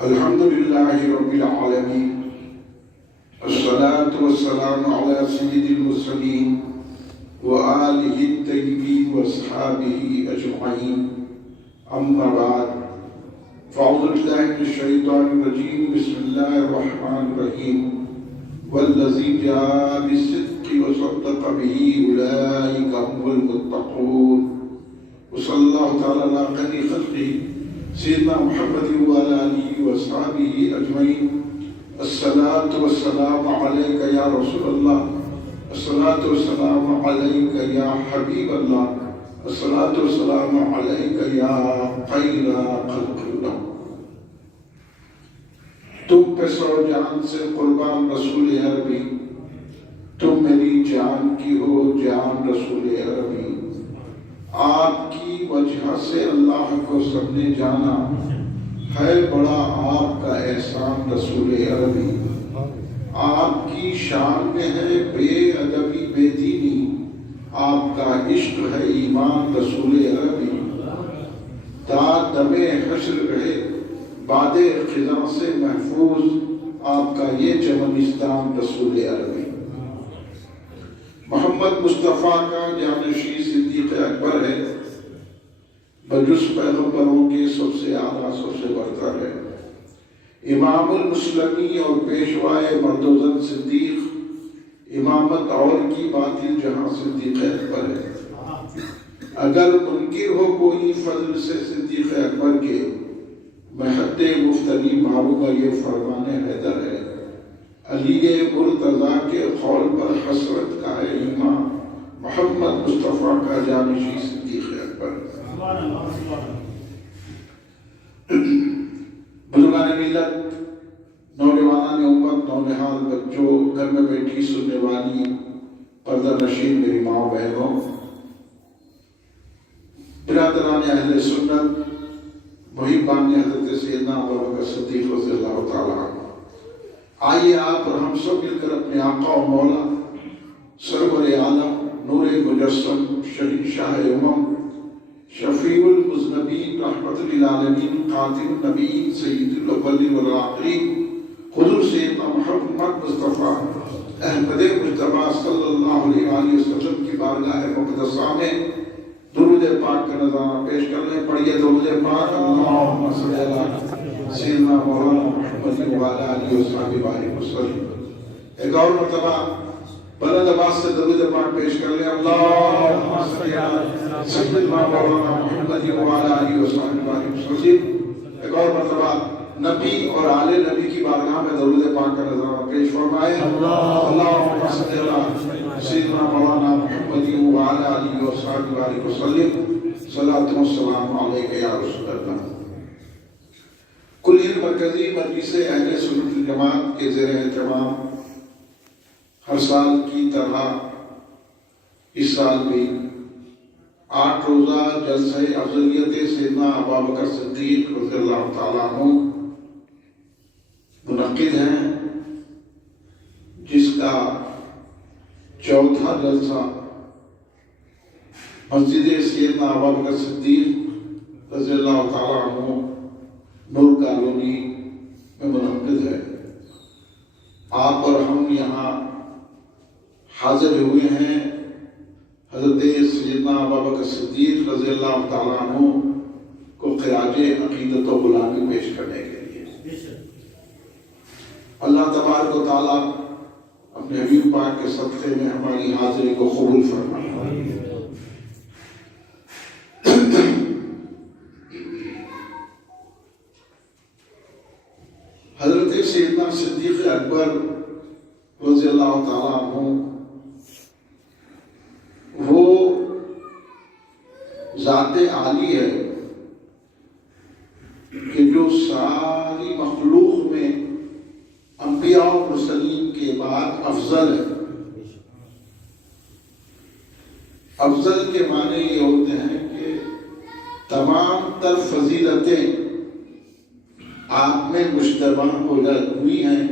الحمد لله رب العالمين الصلاة والسلام على سيد المرسلين وآله الطيبين وأصحابه أجمعين أما بعد فأعوذ بالله من الشيطان الرجيم بسم الله الرحمن الرحيم والذي جاء بالصدق وصدق به أولئك هم المتقون وصلى الله تعالى على خير خلقه سيدنا محمد وعلى آله وأصحابه أجمعين الصلاة والسلام عليك يا رسول الله الصلاة والسلام عليك يا حبيب الله الصلاة والسلام عليك يا خير خلق الله. تم پہ سو جان سے قربان رسول عربی، تم میری جان کی ہو جان رسول عربی. آپ کی وجہ سے اللہ کو سب نے جانا، ہے بڑا آپ کا احسان رسول عربی. آپ کی شان میں ہے بے ادبی بے دینی، آپ کا عشق ہے ایمان رسول عربی. تا دم حشر رہے باد خزاں سے محفوظ، آپ کا یہ چمنستان رسول عربی. محمد مصطفیٰ کا جانشین صدیق اکبر ہے، بجز پیغمبروں کے سب سے اعلیٰ سب سے برتر ہے. امام المسلمین اور پیشوائے مرد و زن صدیق، امامت اور کی باطل جہاں صدیق اکبر ہے. اگر منکر ہو کوئی فضل سے صدیق اکبر کے، میں حد مفتری ماروں گا یہ فرمان حیدر ہے. علی مرتضیٰ کے قول پر حسرت کا ہے ایمان، محمد مصطفیٰ کا جانشین صدیق اکبر. بزرگان ملت، نوجوانان امت، نونہال بچوں، گھر میں بیٹھی سننے والی پردہ نشین میری ماں بہنوں، برادران اہل سنت، محبان حضرت سیدنا ابوبکر صدیق رضی اللہ تعالیٰ عنہ، آئیے آپ اور ہم سب مل کر اپنے آقا و مولا سرور عالم نور مجسم شہنشاہ امم شفیع المذنبین رحمت للعالمین خاتم النبیین سید الاولین والآخرین حضور سیدنا محمد مصطفیٰ احمد مجتبیٰ صلی اللہ علیہ وآلہ وسلم کی بارگاہ مقدسہ میں درود پاک کا نظارہ پیش کر لیں. پڑھیے درود پاک. اللہم صلی اللہ سیدنا مولانا محمد وعلی آلہ وصحبہ وسلم. ایک اور مرتبہ بلند آواز سے درود پاک پیش کر لیں. اللہم صلی اللہ سیدنا مولانا محمد وعلی آلہ وصحبہ وسلم. ایک اور مرتبہ نبی اور آل نبی کی بارگاہ میں درود پاک کا نظارہ پیش فرمائے. اللہم صلی اللہ سیدنا مولانا محمد وعلی آلہ وصحبہ وسلم. صلاۃ و السلام علیک یا رسول اللہ. کلیہ مرکزی مجلس اہل سنت الجماعت کے زیر اہتمام ہر سال کی طرح اس سال بھی 8 روزہ جلسہ افضلیت سیدنا ابوبکر صدیق رضی اللہ تعالیٰ عنہ منعقد ہیں، جس کا چوتھا جلسہ مسجد سیدنا ابوبکر صدیق رضی اللہ تعالیٰ عنہ نور کالونی میں منعقد ہے. آپ اور ہم یہاں حاضر ہوئے ہیں حضرت سیدنا ابوبکر صدیق رضی اللہ تعالیٰ عنہ کو خراج عقیدت و غلامی پیش کرنے کے لیے. اللہ تبارک و تعالیٰ اپنے حبیب پاک کے صدقے میں ہماری حاضری کو قبول فرمائے. حضرت سیدنا صدیق اکبر رضی اللہ تعالیٰ عنہ وہ ذات عالی ہے کہ جو ساری مخلوق میں انبیاء و مرسلین کے بعد افضل ہے. افضل کے معنی یہ ہوتے ہیں کہ تمام تر فضیلتیں آپ میں مشتبہ ہوئی ہیں،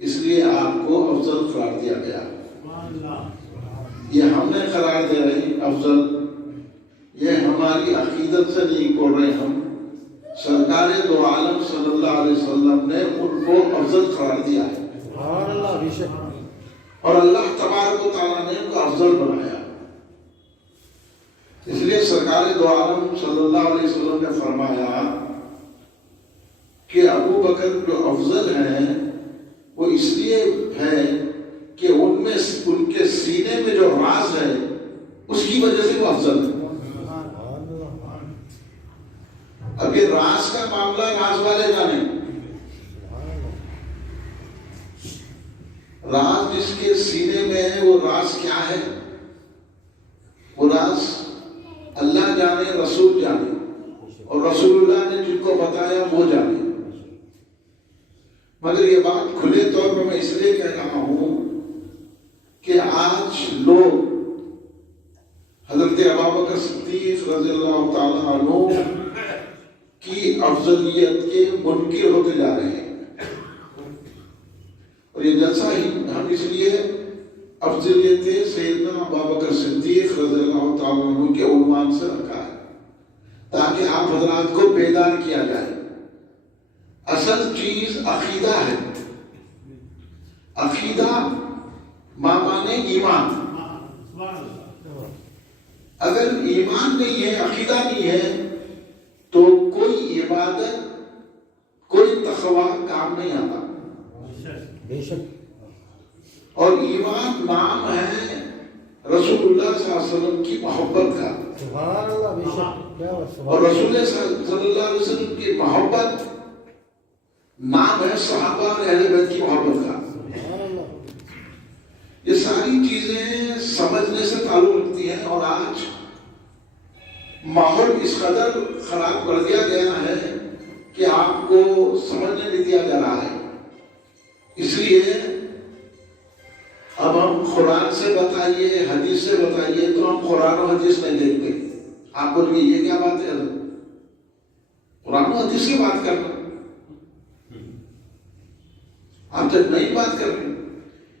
اس لیے آپ کو افضل قرار دیا گیا. یہ ہم نے قرار دے رہے افضل، یہ ہماری عقیدت سے نہیں بول رہے ہم، سرکار دو عالم صلی اللہ علیہ وسلم نے ان کو افضل قرار دیا ہے، سبحان اللہ، بے شک، اور اللہ تبارک و تعالیٰ نے ان کو افضل بنایا۔ اس لیے سرکار دو عالم صلی اللہ علیہ وسلم نے فرمایا کہ ابو بکر جو افضل ہیں وہ اس لیے ہے کہ ان میں ان کے سینے میں جو راز ہے اس کی وجہ سے وہ افضل ہے۔ اب یہ راز کا معاملہ راز والے جانے، راز جس کے سینے میں ہے وہ راز کیا ہے؟ وہ راز اللہ جانے، رسول جانے، اور رسول اللہ نے جن کو بتایا وہ جانے۔ مگر یہ بات کھلے طور پر میں اس لیے کہہ رہا ہوں کہ آج لوگ حضرت ابوبکر صدیق رضی اللہ تعالیٰ عنہ کی افضلیت کے منکر ہوتے جا رہے ہیں، اور یہ جلسہ ہی ہم اس لیے افضلیت سیدنا ابوبکر صدیق رضی اللہ تعالیٰ عنہ کے عنوان سے رکھا ہے تاکہ آپ حضرات کو بیدار کیا جائے۔ اصل چیز عقیدہ ہے۔ عقیدہ مانے ایمان۔ اگر ایمان نہیں ہے، عقیدہ نہیں ہے، تو کوئی عبادت، کوئی تقویٰ کام نہیں آتا۔ بے شک، اور ایمان نام ہے رسول اللہ صلی اللہ علیہ وسلم کی محبت کا، سبحان اللہ، بے شک، کیا بات، اور رسول صلی اللہ علیہ وسلم کی محبت نام ہے صحابہ اور اہل بیت کی محبت کا۔ سبحان اللہ، یہ ساری چیزیں سمجھنے سے تعلق رکھتی ہیں، اور آج ماحول اس قدر خراب کر دیا گیا ہے کہ آپ کو سمجھنے نہیں دیا جا رہا ہے۔ اس لیے اب ہم قرآن سے بتائیے، حدیث سے بتائیے، تو ہم قرآن و حدیث نہیں دیکھتے۔ آپ بولیں گے یہ کیا بات ہے؟ قرآن و حدیث کی بات کرنا، آپ جب نہیں بات کر رہے،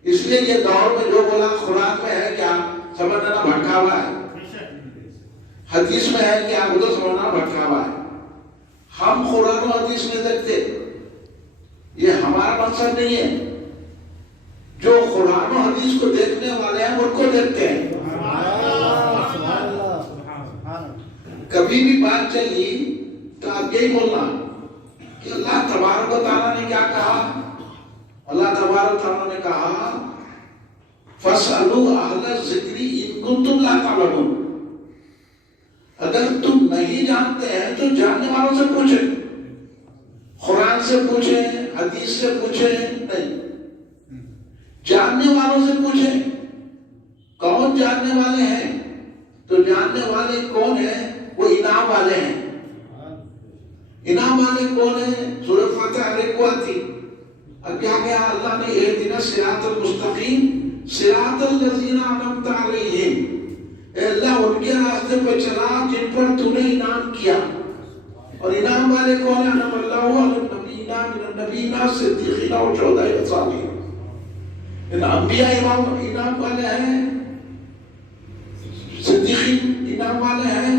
اس لیے یہ دور میں جو بولا قرآن میں ہے کیا سمجھنا بھٹکا ہوا ہے، حدیث میں ہے کیا وہ تو سمجھنا بھٹکا ہوا ہے۔ ہم قرآن و حدیث میں دیکھتے، یہ ہمارا مقصد نہیں ہے۔ جو قرآن و حدیث کو دیکھنے والے ہیں ان کو دیکھتے ہیں۔ سبحان اللہ، کبھی بھی بات چلی تو آپ یہی بولنا کہ اللہ تبارک و تعالیٰ نے کیا کہا؟ اللہ تبارک و تعالیٰ نے کہا فَاسْأَلُوا أَهْلَ الذِّكْرِ إِن كُنتُمْ لَا تَعْلَمُونَ۔ اگر تم نہیں جانتے ہیں تو جاننے والوں سے پوچھیں، قرآن سے پوچھیں، حدیث سے پوچھیں، نہیں، جاننے والوں سے پوچھیں۔ کون جاننے والے ہیں؟ تو جاننے والے کون ہیں؟ وہ انعام والے ہیں۔ انعام والے کون ہیں؟ سورۃ فاتحہ کو آتی، اب کیا گیا اللہ نے اہدنا الصراط المستقیم صراط الذین انعمت علیہم، اے اللہ ان کے راستے پہ چلا جن پر تو نے انعام کیا۔ اور انعام والے کون ہیں؟ انعم اللہ علی النبیین من النبیین والصدیقین والشہداء والصالحین۔ انبیاء انعام والے ہیں، صدیقین انعام والے ہیں،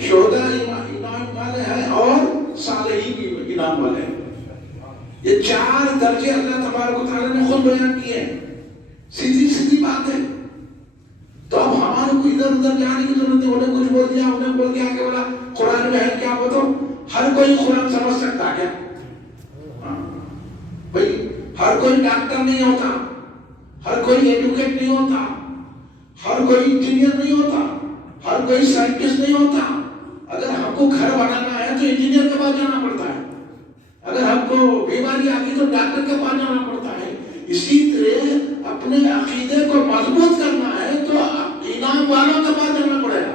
شہداء انعام والے ہیں، اور صالحین انعام والے ہیں۔ یہ چار درجے اللہ تبارک و تعالیٰ نے خود بیان کیے ہیں۔ سیدھی سیدھی بات ہے۔ تو اب ہمارے کو ادھر ادھر جانے کی ضرورت ہے، انہیں کچھ بول دیا، انہیں بول دیا کہ بولا قرآن میں ہے کیا بتاؤ؟ ہر کوئی قرآن سمجھ سکتا کیا؟ بھائی ہر کوئی ڈاکٹر نہیں ہوتا، ہر کوئی ایڈوکیٹ نہیں ہوتا، ہر کوئی انجینئر نہیں ہوتا، ہر کوئی سائنٹسٹ نہیں ہوتا۔ اگر ہم کو گھر بنانا ہے تو انجینئر کے پاس جانا پڑتا ہے، اگر ہم کو بیماری آ گئی تو ڈاکٹر کے پاس جانا پڑتا ہے۔ اسی طرح اپنے عقیدے کو مضبوط کرنا ہے تو انعام والوں کے پاس جانا پڑے گا۔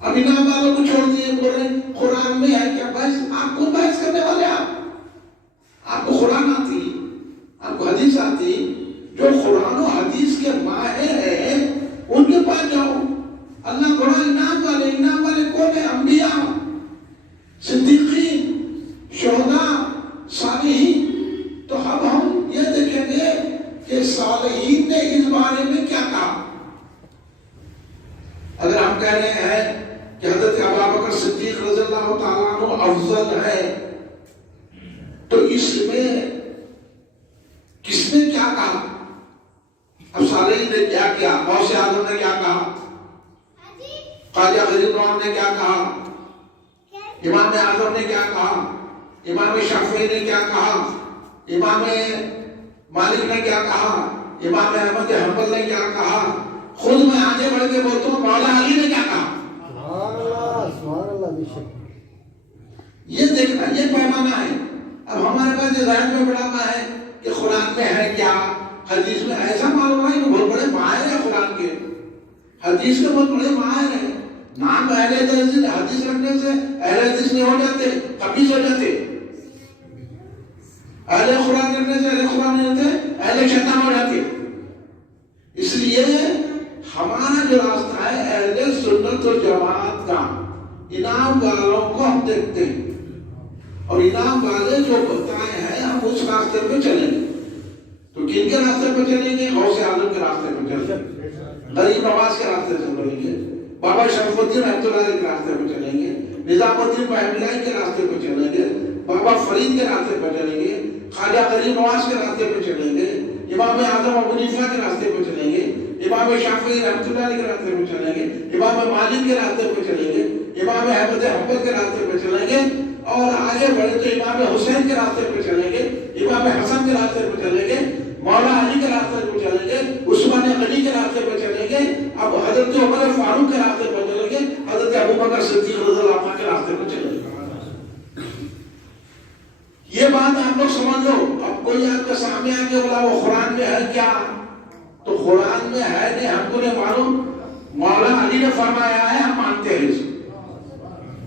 اب انعام والوں کو چھوڑ دیے، بول رہے قرآن میں ہے کیا؟ بحث آپ کو بحث کرنے والے، آپ کو قرآن آتی، آپ کو حدیث آتی، جو قرآن و حدیث کے ماہر ہیں ان کے پاس جاؤ۔ اللہ قرآن انعام والے کون ہیں؟ انبیاء، صدیقین، شہداء، صالحین۔ تو اب ہم یہ دیکھیں گے کہ صالحین نے اس بارے میں کیا کہا۔ اگر ہم کہہ رہے ہیں کہ حضرت ابوبکر افضل ہے، تو اس میں کس نے کیا کہا؟ اب صالحین نے کیا کیا، غوث اعظم نے کیا کہا، خواجہ غریب نواز نے کیا کہا، امام اعظم نے کیا کہا، امام شافعی نے کیا کہا، امام مالک نے کیا کہا، امام احمد حنبل نے کیا کہا، خود میں آگے بڑھ کے بولتا ہوں مولا علی نے کیا کہا۔ سبحان اللہ بے شک۔ یہ دیکھنا، یہ پیمانہ ہے۔ اب ہمارے پاس جو ذہن میں بڑا ہوا ہے کہ قرآن میں ہے کیا، حدیث میں، ایسا معلوم ہے کہ بہت بڑے ماہر ہیں قرآن کے، حدیث کے بہت بڑے ماہر ہیں۔ نام اہل حدیث رکھنے سے اہل حدیث نہیں ہو جاتے، خبیث ہو جاتے۔ اہل قرآن رکھنے سے اہل قرآن نہیں ہوتے، اہل شیطان ہو جاتے۔ اس لیے ہمارا جو راستہ ہے اہل سنت و جماعت کا، انعام والوں کو ہم دیکھتے ہیں، اور انعام والے جو بتائے ہیں ہم اس راستے پہ چلیں گے۔ تو کن کے راستے پہ چلیں گے؟ غوث اعظم کے راستے پہ چلیں گے، غریب نواز کے راستے سے چلیں گے، بابا شرف الدین رحمۃ اللہ علیہ کے راستے پہ چلیں گے، نظام الدین بہملائی کے راستے پہ چلیں گے، بابا فرید کے راستے پہ چلیں گے، خواجہ غریب نواز کے راستے پہ چلیں گے، امام اعظم ابو حنیفہ کے راستے پہ چلیں گے، امام شافعی رحمۃ اللہ علیہ کے راستے پہ چلیں گے، امام مالک کے راستے پہ چلیں گے، امام احمد حنبل کے راستے پہ چلیں گے، اور آگے بڑھے تو امام حسین کے راستے پہ چلیں گے، امام حسن کے راستے پہ چلیں گے، مولا علی کے راستے پہ چلیں گے، عثمان غنی کے راستے پہ چلیں گے، اب حضرت عمر فاروق کے راستے پہ چلیں گے، حضرت ابوبکر صدیق رضی اللہ عنہ کے راستے پہ چلیں گے۔ یہ بات آپ لوگ سمجھ لو۔ اب کوئی آپ کے سامنے آ کے بولا وہ قرآن میں ہے کیا، تو قرآن میں ہے نہیں، ہم کو نہیں معلوم، مولا علی نے فرمایا ہے، ہم مانتے ہیں اسے،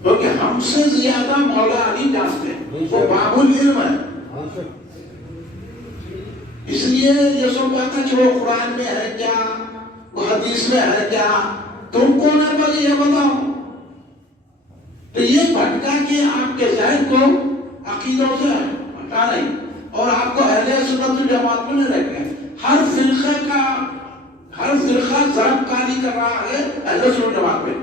کیونکہ ہم سے زیادہ مولا علی جانتے ہیں، وہ باب العلم ہے۔ اس لیے یہ سب بات ہے کہ وہ قرآن میں ہے کیا، وہ حدیث میں ہے کیا، تم کون ہے بھائی یہ بتاؤ۔ تو یہ بھٹکا کے آپ کے ذہن کو عقیدوں سے ہٹا نہیں، اور آپ کو اہل سنت الجماعت میں نہیں رکھنا ہے۔ ہر فرقہ ضرب کاری کر رہا ہے اہل سنت جماعت میں۔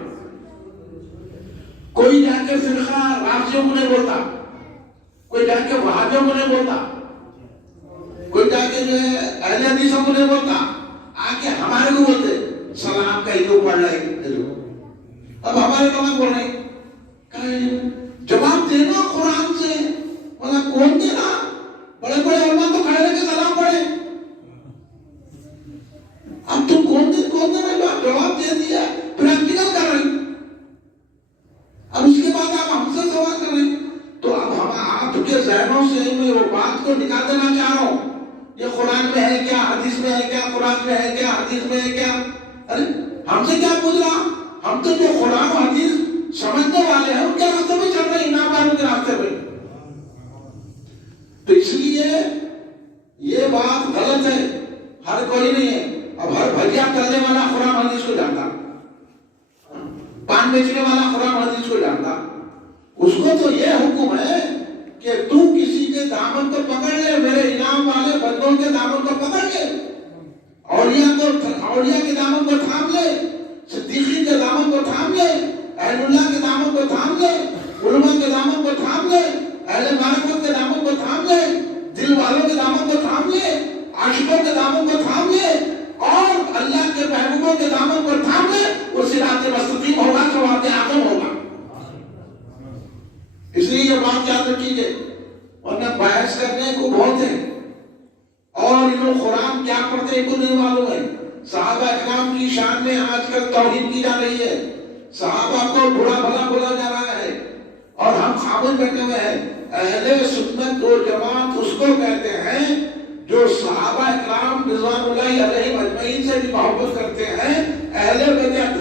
کوئی جا کے فرقہ رافضیوں کو نہیں بولتا، کوئی جا کے وہابیوں کو نہیں بولتا، کوئی جا کے جو ہے اہل حدیثوں کو نہیں بولتا، آ کے ہمارے کو بولتے سلام کا ہندو پڑھ رہے۔ اب ہمارے لوگ بول رہے ہیں جواب دینا قرآن سے، مطلب کون دینا؟ بڑے بڑے علماء تو کھڑے رہے کے سلام پڑھے، اب تم کون دینا؟ جواب دے دیا، پریکٹیکل کر رہے، اب اس کے بعد آپ ہم سے سوال کر رہے ہیں۔ تو اب ہم آپ کے ذہنوں سے میں وہ بات کو نکال دینا چاہ رہا ہوں، یہ قرآن میں ہے کیا، حدیث میں ہے کیا، قرآن میں ہے کیا، حدیث میں ہے کیا؟ ارے ہم سے کیا پوچھ رہا؟ ہم تو جو قرآن و حدیث سمجھنے والے ہیں ان کے راستے پہ چل رہے ہیں، انعام والوں کے راستے پہ۔ تو اس لیے یہ بات غلط ہے، ہر کوئی نہیں ہے۔ اب ہر بھجیا کرنے والا قرآن حدیث کو جانتا، پان بیچنے والا قرآن حدیث کو جانتا، اس کو تو یہ حکم ہے کہ تو کسی کے دامن کو پکڑ لے، میرے انعام والے بندوں کے دامن کو پکڑ لے، اولیاء کے دامن کو تھام لے، صدیقین کے دامن کو تھام لے، اہل اللہ کے دامن کو تھام لے، علماء کے دامن کو تھام لے، اہل معرفت کے دامن کو تھام لے، دل والوں کے دامن کو تھام لے، عاشقوں کے دامن کو تھام لے، اور اللہ کے محبوبوں کے دامن کو تھام لے، وہ صراط مستقیم ہوگا، صراط اعظم ہوگا۔ اس لیے یہ بات یاد رکھیے، ورنہ بحث کرنے کو بہت ہے، اور انہوں قرآن کیا پڑھتے ہیں کو نہیں معلوم ہے۔ صحابہ اکرام کی شان میں آج کل توہین کی جا رہی ہے، صحابہ کو برا بھلا بولا جا رہا ہے، اور ہم خاموش بیٹھے ہوئے ہیں۔ اہل سنت و جماعت اس کو کہتے ہیں جو صحابہ اکرام رضوان اللہ علیہ مجمعین سے بھی محبت کرتے ہیں، اہل بدعت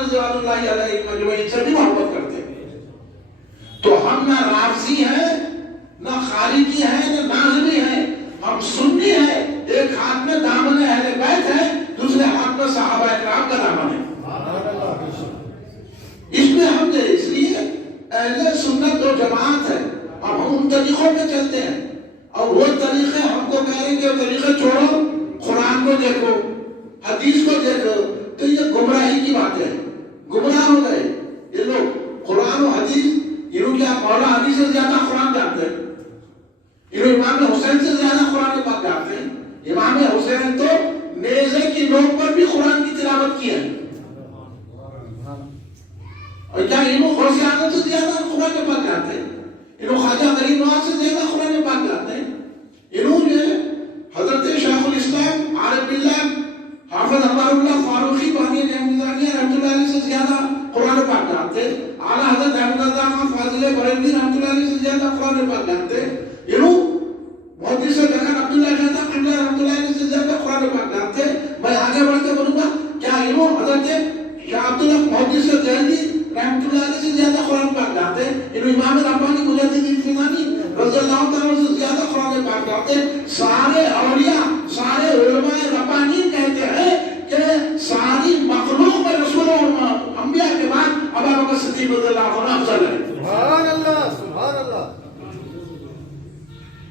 رضوان اللہ علیہ مجمعین سے بھی محبت کرتے ہیں۔ تو ہم نہ رافضی ہیں، نہ خارجی ہیں، نہ ناظمی ہیں، ہم سنی ہیں۔ ایک ہاتھ میں دامن اہل بیت ہے، دوسرے ہاتھ میں صحابہ اکرام کا دامن ہے۔ اس میں ہم نے اس لیے اہل سنت و جماعت ہے، اب ہم ان طریقوں پہ چلتے ہیں، اور وہ طریقے ہم کو کہہ رہے کہ وہ طریقے چھوڑو، قرآن کو دیکھو، حدیث کو دیکھو، تو یہ گمراہی کی بات ہے، گمراہ ہو گئے یہ لوگ۔ قرآن و حدیث انہوں کیا مولا علی سے زیادہ زیادہ قرآن جانتے ہیں، انہوں امام حسین سے زیادہ قرآن پاک جانتے ہیں۔ امام حسین تو نیزے کی نوک پر بھی قرآن کی تلاوت کی ہے، اور کیا انہوں غوث اعظم سے زیادہ قرآن پاک جانتے ہیں؟ انہوں خواجہ غریب نواز سے زیادہ قرآن پاک جانتے ہیں؟ انہوں جو ہے حضرت شیخ الاسلام عارف باللہ حافظ عمر اللہ فاروقی بانی نظامیہ رحمۃ اللہ علیہ سے زیادہ قرآن پاک جانتے ہیں؟ اعلیٰ حضرت احمد اللہ خان فاضل بریلوی رحمۃ اللہ علیہ سے زیادہ قرآن پاک جانتے ہیں؟ انہوں محدث دکن عبداللہ شاہ قبلہ رحمۃ اللہ علیہ سے زیادہ قرآن پاک جانتے ہیں؟ میں آگے بڑھ کے بولوں گا، کیا انہوں حضرت شاہ عبداللہ محدث دہلوی رحمۃ اللہ علیہ سے زیادہ قرآن پاک جانتے ہیں؟ انہوں امام ربانی مجدد الفنانی رضی اللہ تعالیٰ سے زیادہ قرآن پاک جانتے ہیں؟ سارے اولیاء، سارے علماء ربانی کہتے ہیں کہ ساری مخلوق میں رسول اور انبیاء کے بعد ابو بکر صدیق رضی اللہ عنہ افضل ہے۔ سبحان اللہ، سبحان اللہ۔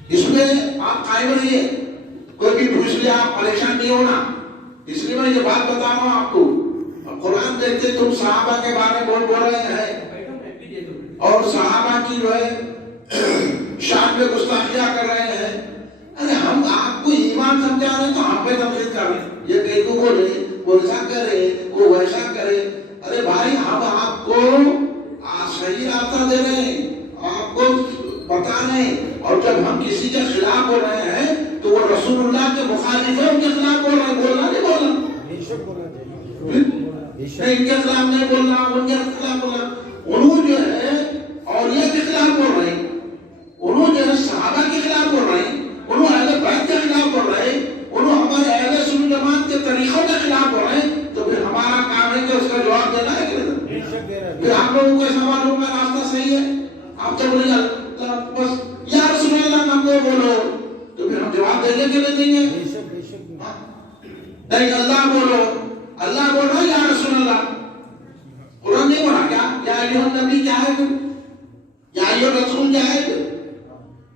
اس میں آپ قائم رہیے، کوئی بھی پوچھ لیا آپ پریشان نہیں ہونا، اس لیے میں یہ بات بتا رہا ہوں آپ کو۔ قرآن دیکھتے تم صحابہ کے بارے میں بول رہے ہیں اور صحابہ کی جو ہے شان میں گستاخیاں کر رہے ہیں۔ ارے ہم آپ کو ایمان سمجھا رہے ہیں تو ہم پہ تنقید کر رہے ہیں، یہ بیٹو بولے وہ ایسا کرے وہ ویسا کرے۔ ارے بھائی ہم آپ کو صحیح راستہ دے رہے ہیں، آپ کو بتا رہے ہیں، اور جب ہم کسی کے خلاف بول رہے ہیں تو وہ رسول اللہ کے مخالف ہے، ان کے خلاف بول رہے ہیں، بولنا نہیں بولنا، ان کے خلاف نہیں بولنا، ان کے خلاف بولنا۔ انہوں جو ہے اولیاء کے خلاف بول رہے ہیں، انہوں جو ہے صحابہ کے خلاف بول رہے ہیں، انہوں اہل بیت کے خلاف بول رہے ہیں، انہوں ہمارے اہل سنت جماعت کے طریقوں کے خلاف بول رہے ہیں، تو پھر ہمارا کام ہے کہ اس کا جواب دینا ہے کہ نہیں؟ پھر آپ لوگوں کو سوال ہوگا راستہ صحیح ہے، آپ تو بولیں گے بس یا رسول اللہ نام دو بولو، تو پھر ہم جواب دیں گے کہ نہیں دیں گے؟ نہیں، اللہ بولو، اللہ بول رہا ہے یا رسول اللہ، قرآن نہیں بولا کیا؟ یا ایھا النبی کیا ہے؟ یا ایھا الرسول کیا ہے؟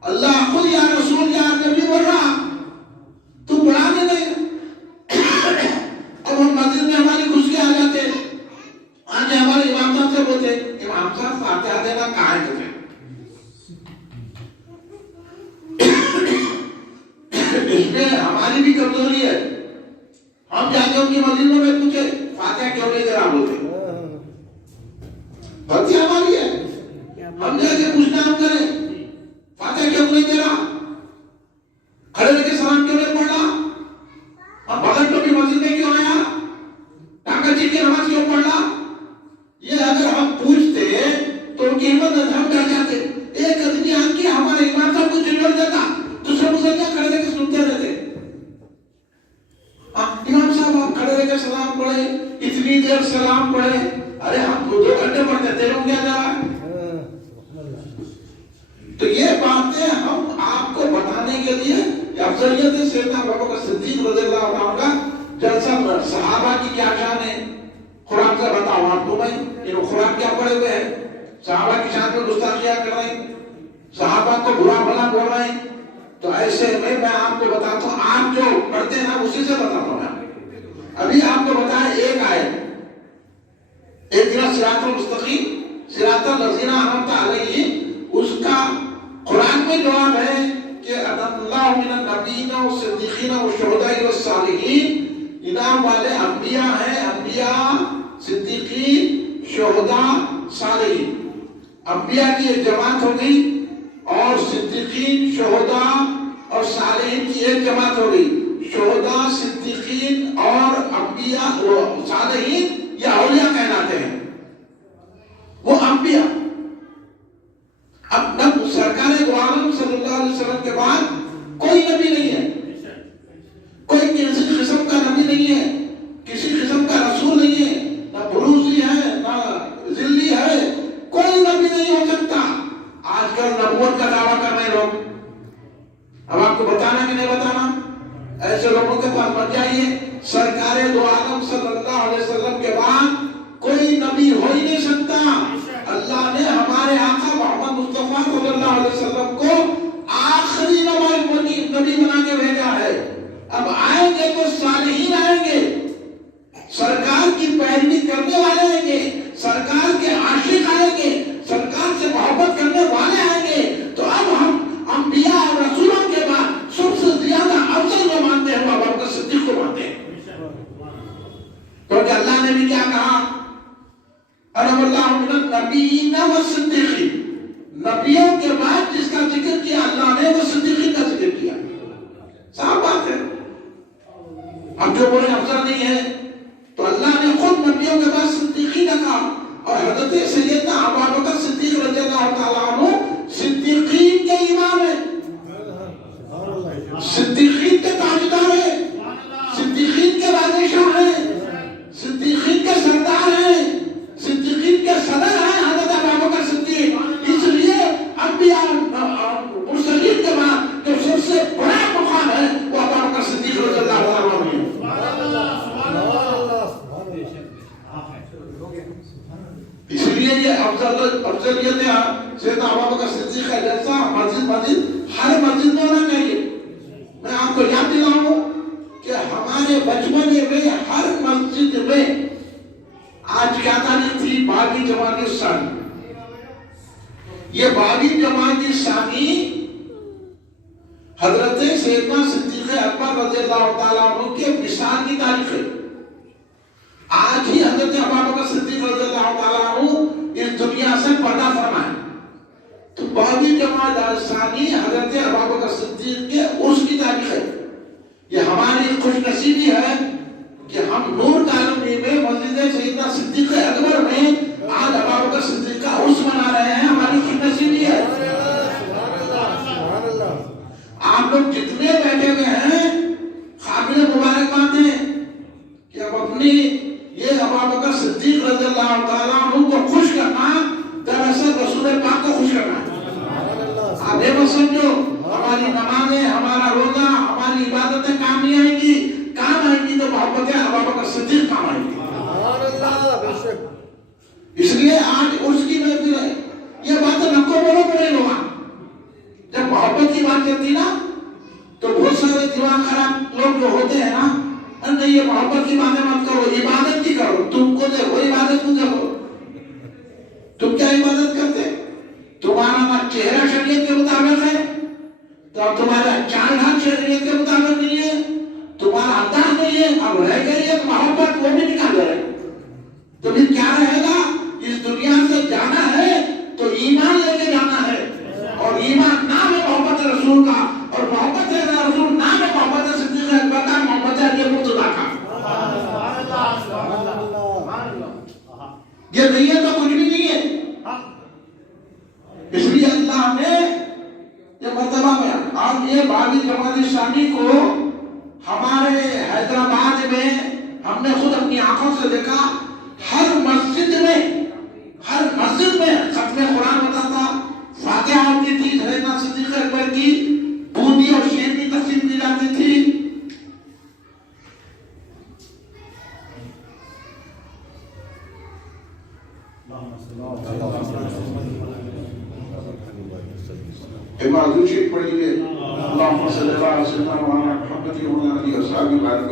اللہ خود یا رسول یا نبی بول رہا، تم پڑھانے نہیں۔ اب ہم مسجد میں ہماری گھس کے آ جاتے، آج ہمارے امام صاحب سے بولتے امام صاحب فاتحہ دینا کہاں ہے تمہیں؟ اس میں ہماری بھی کمزوری ہے، ہم جاتے ان کی مسجد میں پوچھے فاتحہ کیوں نہیں دے رہا بولتے، غلطی ہماری ہے، ہم جا کے پوچھنا ہم کریں فاتحہ کیوں نہیں دے رہا، کھڑے رہ کے سلام کیوں نہیں پڑھ رہا، ہم بغل ٹوپی مسجد میں کیوں آیا، ٹانکا چیٹ کے نماز کیوں پڑھ رہا، یہ اگر ہم پوچھتے تو ان کی ہمت ہم ڈر جاتے۔ ایک آدمی آن کے ہمارے امام صاحب کو چڑ دیتا، دوسرے مسلمان کھڑے رہ کے سنتے رہتے، امام صاحب آپ کھڑے رہ کے سلام پڑھے، اتنی دیر سلام پڑھے، ارے ہم 2 گھنٹے پڑھتے تھے، لوگ کیا جا رہا ہے؟ تو یہ باتیں ہم آپ کو بتانے کے لیے کہ افضلیت سیدنا ابو بکر صدیق رضی اللہ عنہ کا جلسہ، صحابہ کی کیا شان ہے، قرآن سے بتاؤ آپ کو، میں انہوں قرآن کیا پڑھے ہوئے ہیں، صحابہ کی شان میں گستاخیاں کر رہے ہیں، صحابہ کو برا بھلا بول رہے ہیں۔ تو ایسے میں آپ کو بتاتا ہوں، آپ جو پڑھتے ہیں نا اسی سے بتاتا ہوں میں۔ ابھی آپ کو بتایا ایک آیت، ایک دن صراط المستقیم صراط الذین انعمت علیہم، اس کا قرآن میں جواب ہے کہ اللہ من النبیین والصدیقین والشہداء والصالحین، انعام والے انبیاء ہیں، انبیاء، صدیقین، شہداء، صالحین۔ انبیاء کی ایک جماعت ہو گئی اور صدیقین، شہداء اور صالحین کی ایک جماعت ہو گئی۔ شہداء، صدیقین اور انبیاء و صالحین یہ اولیاء کہلاتے ہیں، وہ انبیاء۔ اب سرکار دو عالم صلی اللہ علیہ وسلم کے بعد کوئی نبی نہیں ہے، کوئی کسی قسم کا نبی نہیں ہے، کسی قسم کا رسول نہیں ہے، نہ بروزی ہے نہ ذلی ہے، کوئی نبی نہیں ہو سکتا۔ آج کل نبوت کا دعویٰ کر رہے لوگ، اب آپ کو بتانا کہ نہیں بتانا؟ ایسے لوگوں کے پاس بچ جائیے، سرکار دو عالم صلی اللہ علیہ وسلم کے بعد کوئی نبی ہو ہی نہیں سکتا۔ اللہ نے ہمارے آقا محمد مصطفیٰ صلی اللہ علیہ وسلم کو آخری نبی بنا کے بھیجا ہے۔ اب آئیں گے تو صالحین آئیں گے، سرکار کی پیروی کرنے والے آئیں گے، سرکار کے عاشق آئیں گے، سرکار سے محبت کرنے والے آئیں گے، اللہ من النبیین والصدیقین، نبیوں کے بعد جس کا ذکر کیا اللہ نے وہ صدیقین کا ذکر کیا. صاف بات ہے. اب جو بولے افضل نہیں ہے تو اللہ نے خود نبیوں کے بعد صدیقین کہا. اور حضرت سیدنا ابوبکر صدیق رضی اللہ تعالیٰ عنہ صدیقین کے امام ہیں، صدیقین کے تاجدار ہیں، صدیقین کے بادشاہ ہیں، صدیقین کے سردار ہیں، صدیقین کے صدر ہیں حضرت ابوبکر صدیق. اس لیے انبیاء مرسلین کے بعد جو سب سے بڑا مقام ہے وہ ابوبکر صدیق رضی اللہ تعالیٰ عنہ ہے. اس لیے یہ افضلیت سیدنا ابوبکر صدیق کا جیسا مسجد ہر مسجد میں ہونا چاہیے. میں آپ کو یاد دلاؤں کہ ہمارے بچپن میں ہر مسجد میں آج کیا تاریخ تھی 22 جمادی الثانی. یہ 22 جمادی الثانی حضرت سیدنا صدیق اکبر رضی اللہ تعالیٰ عنہ کے وصال کی تاریخ ہے. آج ہی حضرت ابوبکر صدیق رضی اللہ تعالیٰ عنہ اس دنیا سے پردہ فرمائے. تو 22 جمادی الثانی حضرت ابوبکر صدیق کے عرس کی تاریخ ہے. یہ ہماری خوش نصیبی ہے کہ ہم نور کالونی میں مسجد سیدنا صدیق اکبر میں آج ابوبکر صدیق کا عرس منا رہے ہیں. ہماری خوش نصیبی ہے. آپ لوگ جتنے بیٹھے ہوئے ہیں قابل مبارکباد ہیں کہ اب اپنی یہ ابوبکر صدیق رضی اللہ تعالیٰ عنہ کو خوش کرنا دراصل رسول پاک کو خوش کرنا ہے. آپ یہ مت سمجھو ہماری نمازیں، ہمارا روزہ، ہماری عبادتیں کام نہیں آئیں گی. کام آئیں گی تو محبت ابوبکر صدیق کام آئیں گی. اس لیے آج عرس کی محفل ہے. یہ بات نہ کو بولو بڑے لوگ. جب محبت کی بات کرتی نا تو بہت سارے دماغ خراب لوگ جو ہوتے ہیں نا، نہیں یہ محبت کی باتیں مت کرو، عبادت کی کرو. تم کو دیکھو عبادت کو دیکھو. تم کیا عبادت کرتے؟ تمہارا نہ چہرہ شریعت کے مطابق ہے تو اب تمہارا چال ڈھال شریعت کے مطابق نہیں ہے، تمہارا انداز نہیں ہے. اب رہ گئی ہے محبت، وہ بھی نکال رہے. تو پھر کیا رہے گا؟ اس دنیا سے جانا ہے تو ایمان لے کے جانا ہے. اور ایمان نام ہے محبت رسول کا، اور محبت رسول نام ہے محبت صدیق اکبر کا، محبت علی مرتضیٰ کا. یہ نہیں ہے تو کچھ بھی نہیں ہے. اس لیے اللہ نے یہ مرتبہ میں اور یہ 22 جمادی الثانی کو ہمارے حیدرآباد میں ہم نے خود اپنی آنکھوں سے دیکھا. ہر مسجد میں ختم قرآن ہوتا تھا، فاتحہ ہوتی تھی، سیدنا صدیق اکبر کی بوندی اور شیرنی تقسیم دی جاتی تھی. شریف پڑھیں گے اللہم صلی اللہ علیہ وسلم محمد علیہ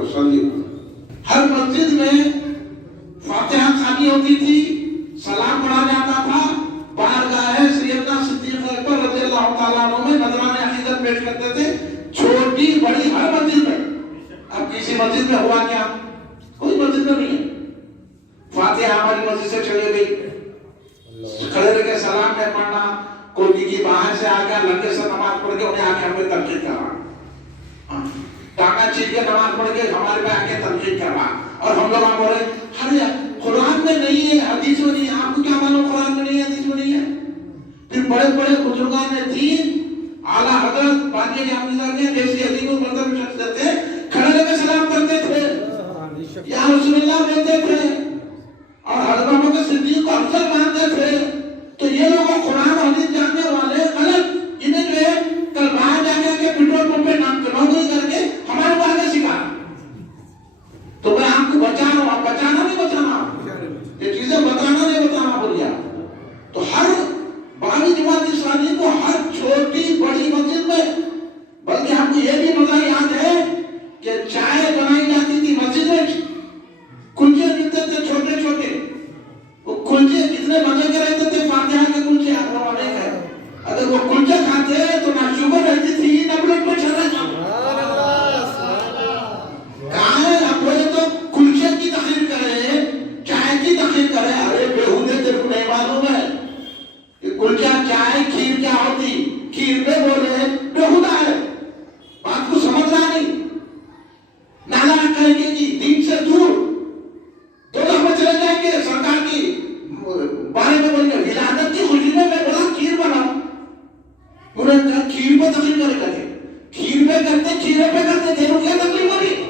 وسلم. ہر مسجد میں فاتحہ خوانی ہوتی تھی، سلام پڑھا جاتا تھا. بارگاہ سیدنا صدیق اکبر رضی اللہ تعالیٰ عنہ میں نذرانِ عقیدت پیش کرتے تھے، چھوٹی بڑی ہر مسجد میں. اب کسی مسجد میں ہوا کیا؟ کوئی مسجد میں نہیں ہے. فاتحہ ہماری مسجد سے چلی گئی، کھڑے رہ کے سلام میں پڑھنا. کوئی کی باہر سے آ کر لنگے سے نماز پڑھ کے انہیں آ کے ہمیں تنقید کروا، ٹانگا چھیٹ کے نماز پڑھ کے ہمارے پہ آ کے تنقید کروا. اور ہم لوگ آپ بول رہے ارے قرآن میں نہیں ہے، حدیث میں نہیں ہے. آپ کو کیا معلوم قرآن میں نہیں ہے، حدیث میں نہیں ہے؟ پھر بڑے بڑے بزرگان دین اعلیٰ حضرت بانی جامعہ نے جیسی عظیم المرتبہ شخصیت تھے، کھڑے رہ کے سلام کرتے تھے، یا رسول اللہ کہتے تھے، اور حضرت ابوبکر صدیق کو افضل مانتے تھے. تو یہ لوگ قرآن اور حدیث جاننے والے غلط، انہیں جو ہے کل باہر جا کے پیٹرول پمپ پہ نوکری کر کے ہمارے کو آگے سکھا. تو میں آپ کو بچا رہا ہوں، آپ بچانا نہیں بچانا، یہ چیزیں بتانا نہیں بتانا بولیا. تو ہر 22 جمادی الثانی کو ہر چھوٹی بڑی مسجد میں، بلکہ ہم کو یہ بھی مزہ یاد ہے کہ چائے بنائی جاتی تھی مسجد میں، کلچے ملتے تھے چھوٹے چھوٹے. وہ کلچے کتنے مزے کے رہتے تھے، فاتحہ کے کلچے. اگر وہ کلچے کھاتے تو نہ شوگر رہتی تھی نہ بلڈ پریشر رہتا. کہاں ہے اب وہ تو کلچے کی تقریر کرے، چائے کی تقریر کرے. ارے بیہودے تیرے کو انہیں کہا کھیر پہ تقریر کرے کرتے کھیر پہ کرتے کھیرے پہ کرتے تیروں کیا تقریر ہو رہی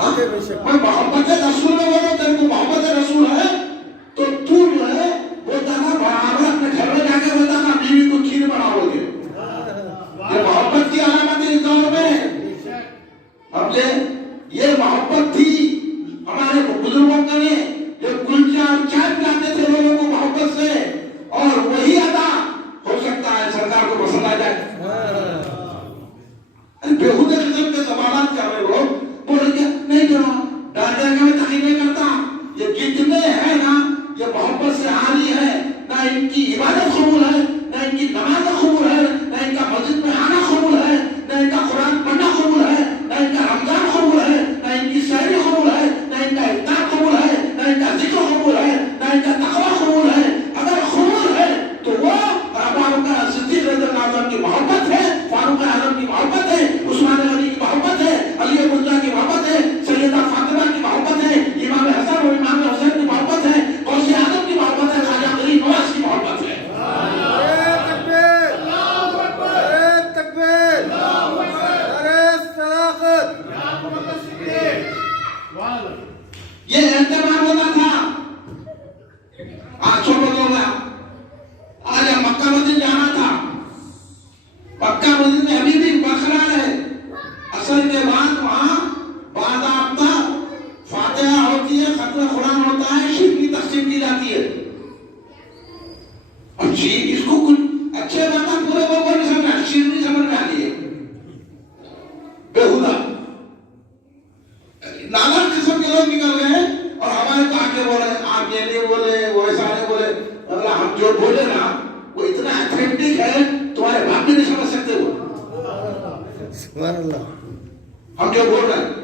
میں محبت رسول میں بولو تیرے کو محبت رسول ہے تو تو جو ہے وہ تانا برابر اپنے گھر میں جا کے بتانا بیوی کو کھیر بناؤ گے یہ محبت کی علامت اس دور میں اب یہ محبت تھی ہمارے بزرگوں نے جو کلچا اور چائے پلاتے تھے لوگوں کو محبت سے اور وہی ادا ہو سکتا ہے سرکار کو پسند آ جائے بےہودے قسم کے سوالات کر رہے لوگ بولے کہ نہیں کرو ڈانڈا کا میں تقریر نہیں کرتا یہ کتنے ہیں نا یہ محبت سے عالی ہے نہ ان کی عبادت قبول ہے نہ ان کی نماز قبول ہے نہ ان کا مسجد میں آنا قبول ہے نہ ان کا قرآن پڑھنا قبول ہے نہ ان کا رمضان قبول ہے نہ ان کی سحری قبول ہے نہ ان کا افطار قبول ہے نہ ان کا ذکر قبول ہے نہ ان کا تقویٰ قبول ہے اگر قبول ہے تو وہ ابو بکر صدیق رضی اللہ عنہ کی محبت ہے فاروق اعظم کی محبت ہے عثمان غنی کی محبت ہے علی مرتضیٰ کی محبت ہے سیدہ فاطمہ کی محبت ہے امام حسن اور امام حسین کی محبت ہے غوث اعظم کی محبت ہے خواجہ غریب نواز کی محبت ہے یہ اہتمام ہوتا تھا آج چھوڑ دو گیا آج مکہ مسجد جانا تھا مکہ مسجد میں ابھی بھی برقرار ہے اصل کے بعد وہاں باضابطہ فاتحہ ہوتی ہے ختم قرآن ہوتا ہے شیر کی تقسیم کی جاتی ہے اور شیر اس کو کچھ اچھے باتیں پورے کو نہیں سمجھا شیر نہیں سمجھ میں آ رہی ہے بےہودہ نانا قسم کے لوگ نکل گئے اور ہمارے تو آگے بولے آپ یہ نہیں بولے وہ ایسا نہیں بولے اللہ ہم جو بولے نا وہ اتنا ایتھنٹک ہے تمہارے باپ بھی نہیں سمجھ سکتے وہ سبحان اللہ ہم جو بول رہے ہیں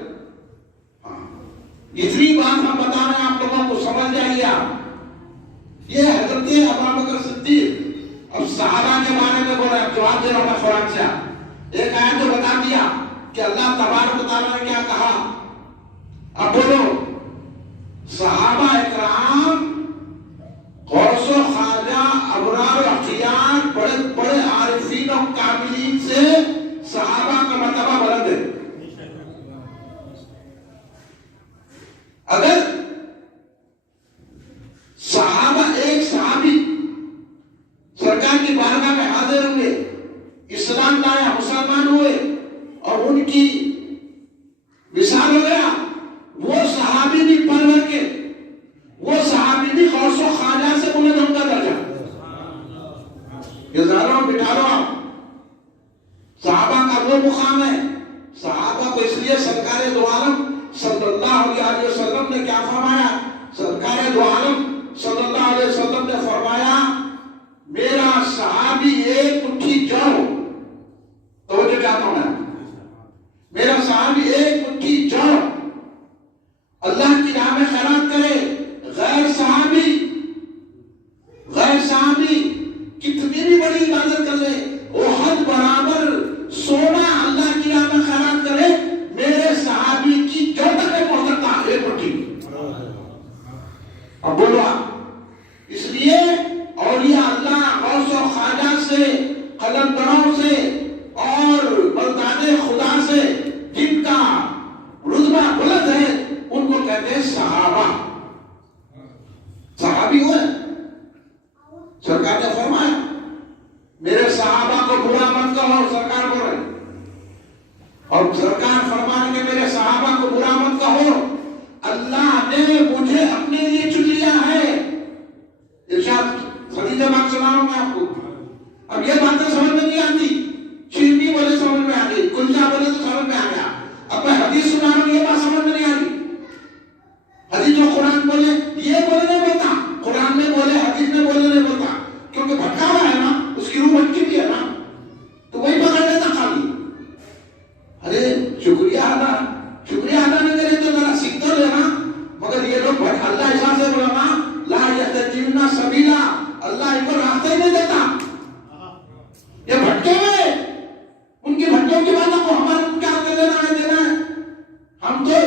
اتنی بات ہم بتا رہے ہیں آپ لوگوں کو سمجھ جائیے آپ یہ حضرت ابو بکر صدیق اب صحابہ کے بارے میں بول رہے ہیں جواب دے رہا ہوں قرآن سے ایک آیت جو بتا دیا کہ اللہ تبارک و تعالیٰ نے کیا کہا اب بولو صحابہ اکرام غوث و خواجہ ابرار و اخیار بڑے بڑے عارفین و کاملین سے صحابہ کا مرتبہ بلند ہے اگر صحابہ ایک صحابی سرکار کی بارگاہ میں حاضر ہوئے اسلام لایا مسلمان ہوئے اور ان کی مثال ہو گیا وہ صحابی بھی پرور کے وہ صحابی بھی غوث و خواجہ سے بلند ان کا درجہ گزارو بٹھارو آپ صحابہ کا وہ مقام ہے صحابہ کو اس لیے سرکار دو عالم صلی اللہ علیہ وسلم نے کیا فرمایا سرکار دو عالم صلی اللہ علیہ وسلم نے فرمایا میرا صحابی ایک مٹھی جو توجہ کیا فرمایا میرا صحابی ایک مٹھی جو اللہ کی راہ میں خیرات کرے غیر صحابی کتنی بھی بڑی عبادت کر لے وہ حد برابر سونا اللہ کی راہ میں خیرات کرے میرے صحابی کی جو تک نہیں پہنچ سکتا ایک مٹھی اب بولو آپ اس لیے اولیاء اللہ غوث و خواجہ سے قلندروں سے اور بندگان خدا سے جن کا رتبہ بلند ہے ان کو کہتے ہیں صحابہ صحابی ہوئے سرکار نے فرمایا میرے صحابہ کو برا مت کہو سرکار بول رہے اور سرکار فرمانے کے میرے صحابہ کو برا مت کہو اللہ نے مجھے اپنے لیے چن لیا ہے ارشاد خدیجہ بات سنا رہا ہوں میں آپ کو اب یہ باتیں سمجھ میں نہیں آتی شیرنی بولے سمجھ میں آ گئی کلچا بولے تو سمجھ میں آ گیا اب میں حدیث سنا رہا ہوں یہ بات سمجھ میں نہیں آ رہی حدیث جو قرآن بولے یہ بولے نہیں بولتا قرآن میں بولے حدیث میں بولے نہیں بولتا کیونکہ بھٹکا ہوا ہے نا اس کی روح بھٹکی بھی ہے نا تو وہی پکڑ لیتا خالی ارے شکریہ ادا نہیں کرے تو ذرا سیکھ تو لینا مگر یہ لوگ اللہ حساب سے بولا نا لا یہتدون سبیلا اللہ ان کو راستہ ہی نہیں دیتا یہ بھٹکے ہوئے ان کی بھٹکوں کی باتوں کو ہمارے کیا کر دینا ہے ہم تو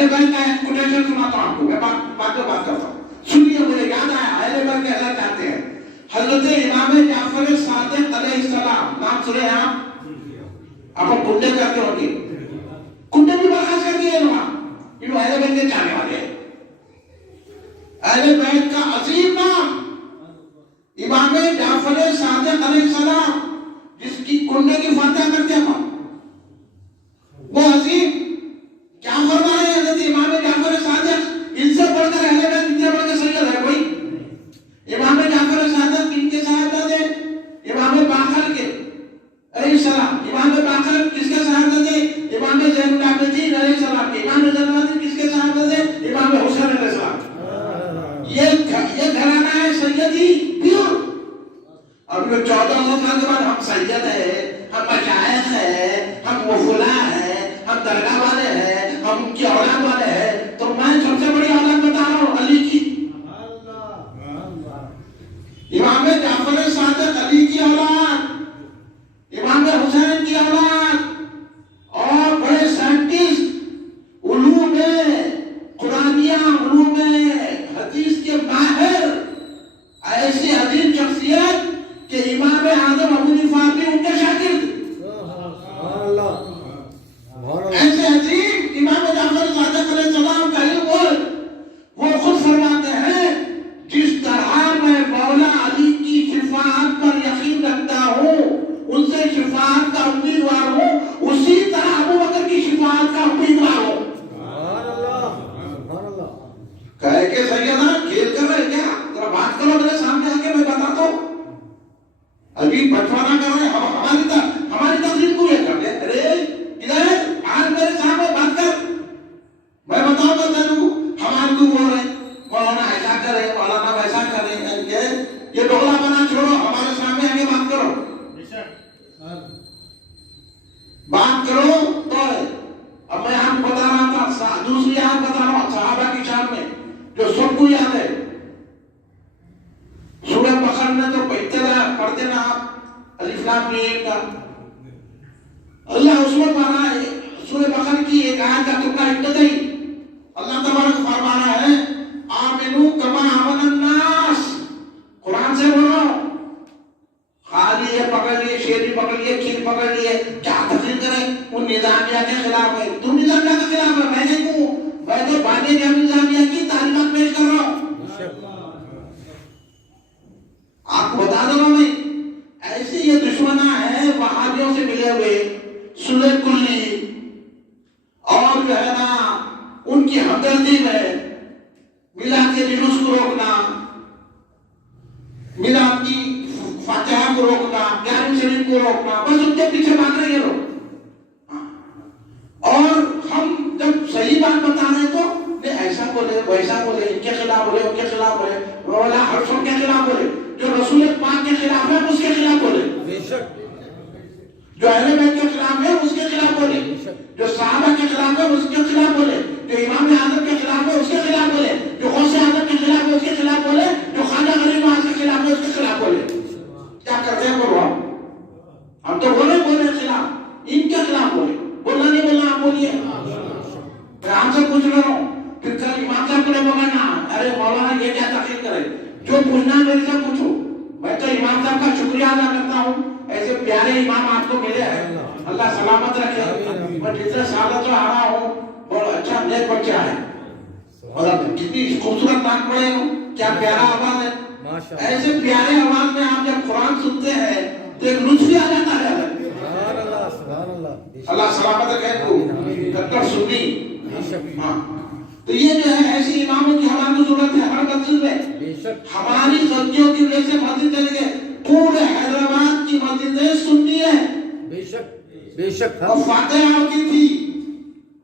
اہل بیت کا ایک کوٹیشن سناتا ہوں آپ کو، میں بات کرتا ہوں، سنیے، مجھے یاد آیا اہل بیت کہنا چاہتے ہیں۔ حضرت امام جعفر صادق علیہ السلام، نام سنے ہیں آپ کنڈے کرتے ہوں گے، کنڈے بھی برخاست کر دیے وہاں، یہ اہل بیت کے چاہنے والے ہیں۔ اہل بیت کا عظیم نام امام جعفر صادق علیہ السلام، جس کی کنڈے کی فاتحہ کرتے ہیں وہ عظیم کیا فرما رہے ہیں حضرت امام جعفر صادق؟ ان سے بڑھ کر اہل بیت اتنے بڑھ کے سید ہے کوئی؟ امام جعفر صادق ان کے صاحبزادے امام باقر کے علیہ السلام، امام باقر کس کے صاحبزادے؟ امام زین العابدین علیہ السلام کے، امام زین العابدین کس کے صاحبزادے؟ امام حسین علیہ السلام۔ یہ گھرانہ ہے سیدی پیور۔ اب لوگ 1400 سال کے بعد ہم سید ہیں، ہم مشائخ ہیں، ہم وفلا ہیں، ہم درگاہ والے ہیں، ہم ان کی اولاد والے ہیں، تو میں سب سے بڑی اولاد بتا رہا ہوں علی کی۔ امام جعفر صادق علی کی اولاد، امام حسین کی اولاد، اور بڑے سائنٹسٹ، علوم قرآنیہ، علوم حدیث کے ماہر، ایسی عظیم شخصیت کہ امام اعظم ابو حنیفہ بھی ان کے شاگرد، ایسے عظیم امام جعفر صادق علیہ السلام کا علم وہ خود فرماتے ہیں، جس طرح میں مولا علی کی شفاعت پر یقین رکھتا ہوں، ان سے شفاعت کا امیدوار ہوں، اسی طرح ابو بکر کی شفاعت کا امیدوار ہوں۔ کہے کہ سیدہ کھیل کر رہے کیا؟ ذرا بات کرو میرے سامنے آ کے، میں بتاتا ہوں۔ ابھی بٹوانہ کر رہے ہیں، ہماری تقریر کو یہ کر دیں، ارے ادھر آج میرے سامنے بات کر، میں بتاؤں گا تیرے کو، ہمارے کو بول رہے مولانا ایسا کرے، مولانا ویسا کرے، یہ ڈولا بنا چھوڑو، ہمارے سامنے آ کے بات کرو، بات کرو۔ تو اب میں آپ کو بتا رہا تھا، دوسری آیت بتا رہا ہوں صحابہ کی شان میں جو سب کو یاد ہے، سورہ بقرہ میں تو پڑھتے نا آپ، الف لام میم کا، اللہ اس میں پڑھا ہے سورہ بقرہ کی ایک آیت کا ٹکڑا ابتدائی اللہ تبارک فرما رہا ہے، آمنو کما آمن الناس، قرآن سے بولو، خالی یہ پکڑ لیے، شیری پکڑ لیے، کھیر پکڑ لیے، کیا تقریر کریں؟ ان نظامیہ کے خلاف ہے، تم نظامیہ کے خلاف ہے، میں نہیں ہوں، میں تو بانی جب نظامیہ کی تعلیمات پیش کر رہا ہوں، آپ کو بتا دوں میں، ایسے یہ دشمنہ ہیں وہابیوں سے ملے ہوئے، سلح کلی، اور جو ہے نا ان کی ہمدردی میں میلاد کے جلوس کو روکنا، میلاد کی فاتحہ کو روکنا، قرآن شریف کو روکنا، بس ان کے پیچھے بھاگ رہے ہیں لوگ۔ اور ہم جب صحیح بات بتا رہے ہیں تو ایسا بولے، ویسا بولے، ان کے خلاف بولے، ان کے خلاف بولے، مولا حرفوں کے خلاف بولے، جو رسول پاک کے خلاف ہے اس کے خلاف بولے، جو اہل بیت کے خلاف ہے اس کے خلاف بولے، جو صحابہ کے خلاف ہے اس کے خلاف بولے، جو امام اعظم کے خلاف ہے اس کے خلاف بولے، جو غوث اعظم کے خلاف ہے اس کے خلاف بولے، جو خواجہ غریب نواز کے خلاف ہے اس کے خلاف بولے۔ کیا کرتے ہیں بولو ہم تو بولے خلاف، ان کے خلاف بولے، بولنا نہیں بولنا آپ بولیے۔ میں آپ سے پوچھ رہا ہوں، پھر کل امام صاحب کو نہیں پکڑنا، ارے مولانا یہ کیا تقریر کرے، جو پوچھنا میرے سے پوچھو۔ میں تو امام صاحب کا شکریہ ادا کرتا ہوں، ایسے پیارے امام آپ کو ملے ہیں، اللہ سلامت رکھے۔ میں جتنے سالوں سے آ رہا ہوں، بہت اچھا نیک بچہ ہے، اور کتنی خوبصورت ناک پڑے ہو، کیا پیارا آواز ہے۔ ایسے پیارے آواز میں آپ جب قرآن سنتے ہیں تو ایک لطف آ جاتا ہے۔ اللہ سلامت رکھے کو ڈاکٹر سنی۔ تو یہ جو ہے ایسی اماموں کی ہماری ضرورت ہے ہر مسجد میں۔ ہماری غلطیوں کی وجہ سے مسجد چلے گئے، پورے حیدرآباد کی مسجدیں سنی ہے، بے شک اور فاتحہ ہوتی تھی،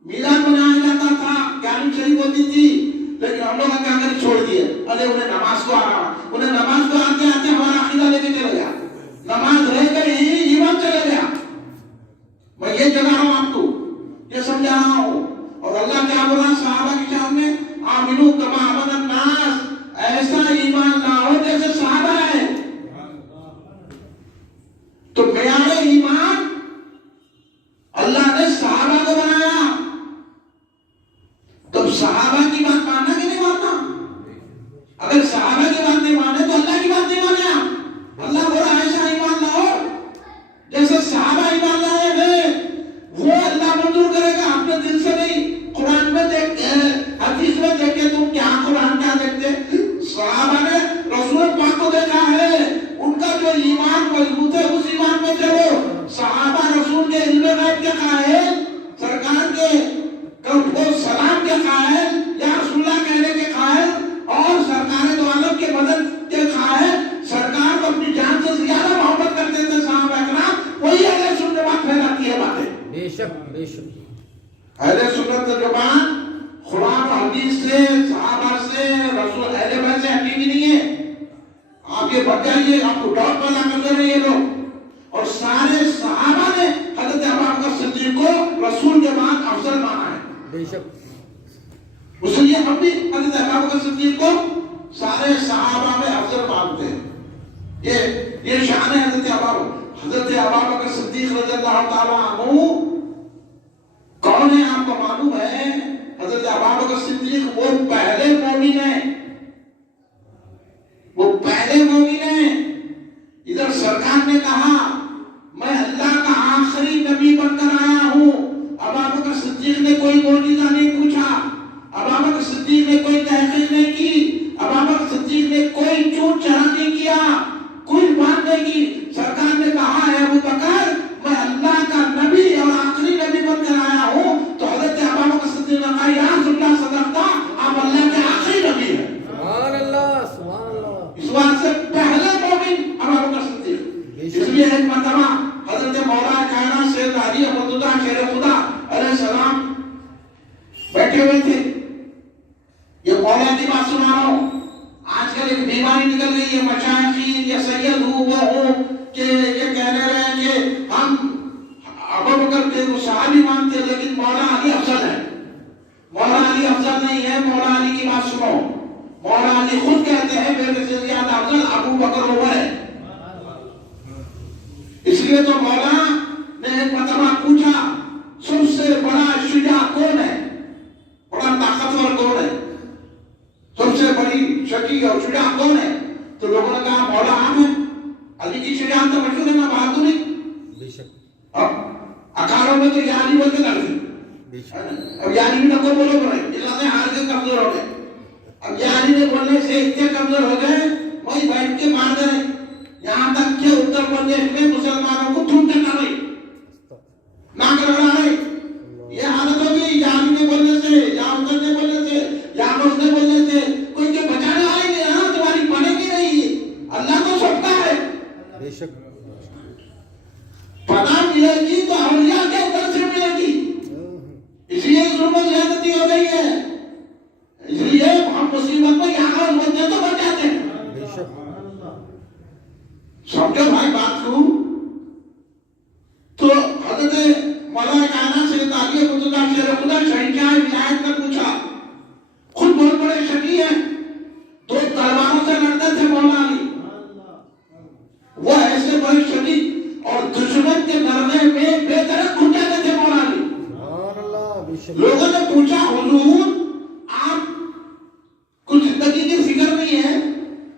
میلاد منایا جاتا تھا، قرآن شریف ہوتی تھی، لیکن ہم لوگ کیا کر چھوڑ دیے، ارے انہیں نماز کو آ رہا، انہیں نماز کو آتے آتے ہمارا عقیدہ لے کے چلے گیا، نماز رہ گئی، ایمان چلے گیا۔ میں یہ جگہ رہا ہوں آپ کو، یہ سمجھا رہا ہوں۔ اور اللہ کیا بولا صحابہ کی شان میں، آمنو کما آمن الناس، ایسا ایمان لاؤ جیسے صحابہ ہے۔ تو معیار ایمان اللہ نے صحابہ کو بنایا، بے شک اہل سنت والجماعت قرآن و حدیث سے، صحابہ سے، رسول اہل بیت سے ہٹی بھی نہیں ہے. آپ یہ بچ جائیے، آپ کو ڈاؤٹ پیدا کر دے رہے ہیں یہ لوگ. اور سارے صحابہ نے حضرت ابوبکر صدیق کو رسول کے بعد افضل مانا ہے. بے شک اس لیے ہم بھی حضرت ابوبکر صدیق کو سارے صحابہ میں افضل مانتے ہیں. یہ شان ہے حضرت ابوبکر صدیق رضی اللہ تعالیٰ عنہ. کون ہے آپ کو معلوم ہے؟ حضرت ابوبکر صدیق وہ پہلے مومن ہیں، وہ پہلے مومن ہیں. ادھر سرکار نے کہا میں اللہ کا آخری نبی بن کر آیا ہوں. ابوبکر صدیق نے کوئی معجزہ نہیں پوچھا، ابوبکر صدیق نے کوئی تحقیق نہیں کی، ابوبکر صدیق نے کوئی چوٹ چڑھا نہیں کیا، کوئی بات نہیں کی. سرکار نے کہا ہے ابو بکر میں اللہ کا نبی اور آخری نبی بن کر آیا ہوں. تو حضرت ابوبکر صدیق نے کہا یا رسول اللہ صدقتا، آپ اللہ کے آخری نبی ہیں. سبحان اللہ سبحان اللہ. اس بات سے پہلے مومن ابوبکر صدیق. اس لیے ایک مرتبہ حضرت مولا کائنات سید علی احمد اللہ شیر خدا علیہ السلام بیٹھے ہوئے تھے. یہ مولا کی بات سنا رہا ہوں. آج کل ایک بیماری نکل گئی ہے، مشائخین یا سید ہو وہ ہو کہ یہ کہنے رہے ہیں کہ ہم ابوبکر کے صحابی مانتے لیکن مولا علی افضل ہے. مولا علی افضل نہیں ہے. مولا علی کی بات سنو. مولا علی خود کہتے ہیں میرے سے زیادہ افضل ابو بکر عمر ہے. اس لیے تو مولا نے ایک مرتبہ پوچھا سب سے بڑا شجاع کون ہے، بڑا طاقتور کون ہے، سب سے بڑی شجاع اور شجاع کون ہے؟ تو لوگوں نے کہا مولا آپ ہیں. علی کی شجاعت تو مشہور ہے نا، بہادری. بے شک اب اکھاڑوں میں تو یہ علی بول کے لڑتے، بے شک اب یہ علی نہ کو بولو بولے اللہ نے ہار کے کمزور ہو گئے. اب یہ علی نے بولنے سے اتنے کمزور ہو گئے وہی بیٹھ کے مار دے رہے. یہاں تک کہ اتر پردیش میں مسلمانوں کو تھوک ٹکا رہے، ناک رگڑا رہے. یہ حالت ہوگی یا علی نے بولنے سے، یا اتر نے بولنے سے، یا اس نے بولنے سے. کوئی کے بچانے والے نہیں ہے، تمہاری پڑے گی نہیں. اللہ تو سب کا ہے. بے شک پناہ ملے گی تو اولیاء کے اوپر سے ملے گی. اس لیے ظلم و زیادتی ہو گئی ہے. اس لیے ہم مصیبت میں یہاں بنتے تو بچ جاتے ہیں. بے شک سمجھو بھائی بات کو. تو حضرت مولا کائنات سید علی احمد اللہ شیر خدا شہنشاہ ولایت نے پوچھا. خود بہت بڑے شقی ہیں، دو تلواروں سے لڑتے تھے مولا علی. وہ ایسے بڑے شقی اور دشمن کے لڑنے میں بے درد گھٹ جاتے تھے مولا علی. سبحان اللہ. بے شک لوگوں نے پوچھا حضور آپ کچھ زندگی کی فکر نہیں ہے،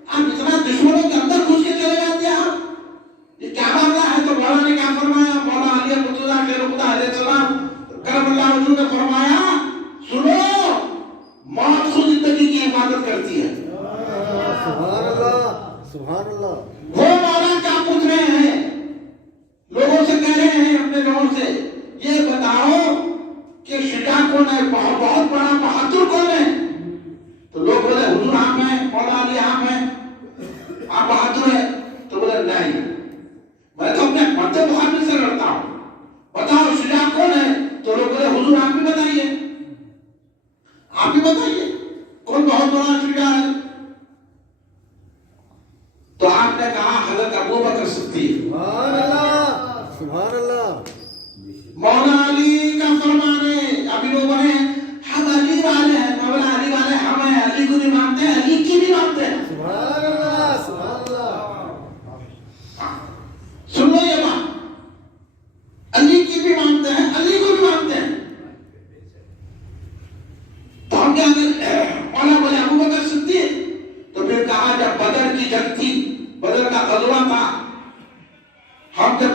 آپ اتنا دشمنوں کے اندر گھس کے چلے جاتے ہیں، آپ یہ کیا معاملہ ہے؟ تو مولا نے کیا فرمایا؟ مولا علی احمد اللہ شیر خدا علیہ السلام کرم اللہ وجہ نے فرمایا سنو موت خود زندگی کی حفاظت کرتی ہے. سبحان اللہ سبحان اللہ. وہ مولا کیا پوچھ رہے ہیں؟ لوگوں سے کہہ رہے ہیں اپنے لوگوں سے یہ بتاؤ کہ شجاع کون ہے، بہت بڑا بہادر کون ہے؟ تو لوگ بولے حضور آپ ہیں، مولا علی آپ ہیں، آپ بہادر ہیں. تو بولے نہیں میں تو اپنے مرد مقابل سے لڑتا ہوں، بتاؤ شجاع کون ہے؟ تو لوگ بولے حضور آپ بھی بتائیے، آپ بھی بتائیے کون بہت بڑا شجاع ہے. تو آپ نے کہا حضرت ابوبکر صدیق. سبحان اللہ سبحان اللہ. مولا علی کا فرمان ہے. ابھی لوگ بولے ہم علی والے ہیں، مولا علی والے ہم ہیں، علی کو نہیں مانتے، علی کی بھی مانتے ہیں. سبحان اللہ سبحان اللہ. سن لو یہ بات، علی کی بھی مانتے ہیں، علی کو بھی مانتے ہیں. تو ہم کیا مولا بولے ابوبکر صدیق. تو پھر کہا جب بدر کی جنگ تھی، بدر کا غزوہ تھا، ہم جب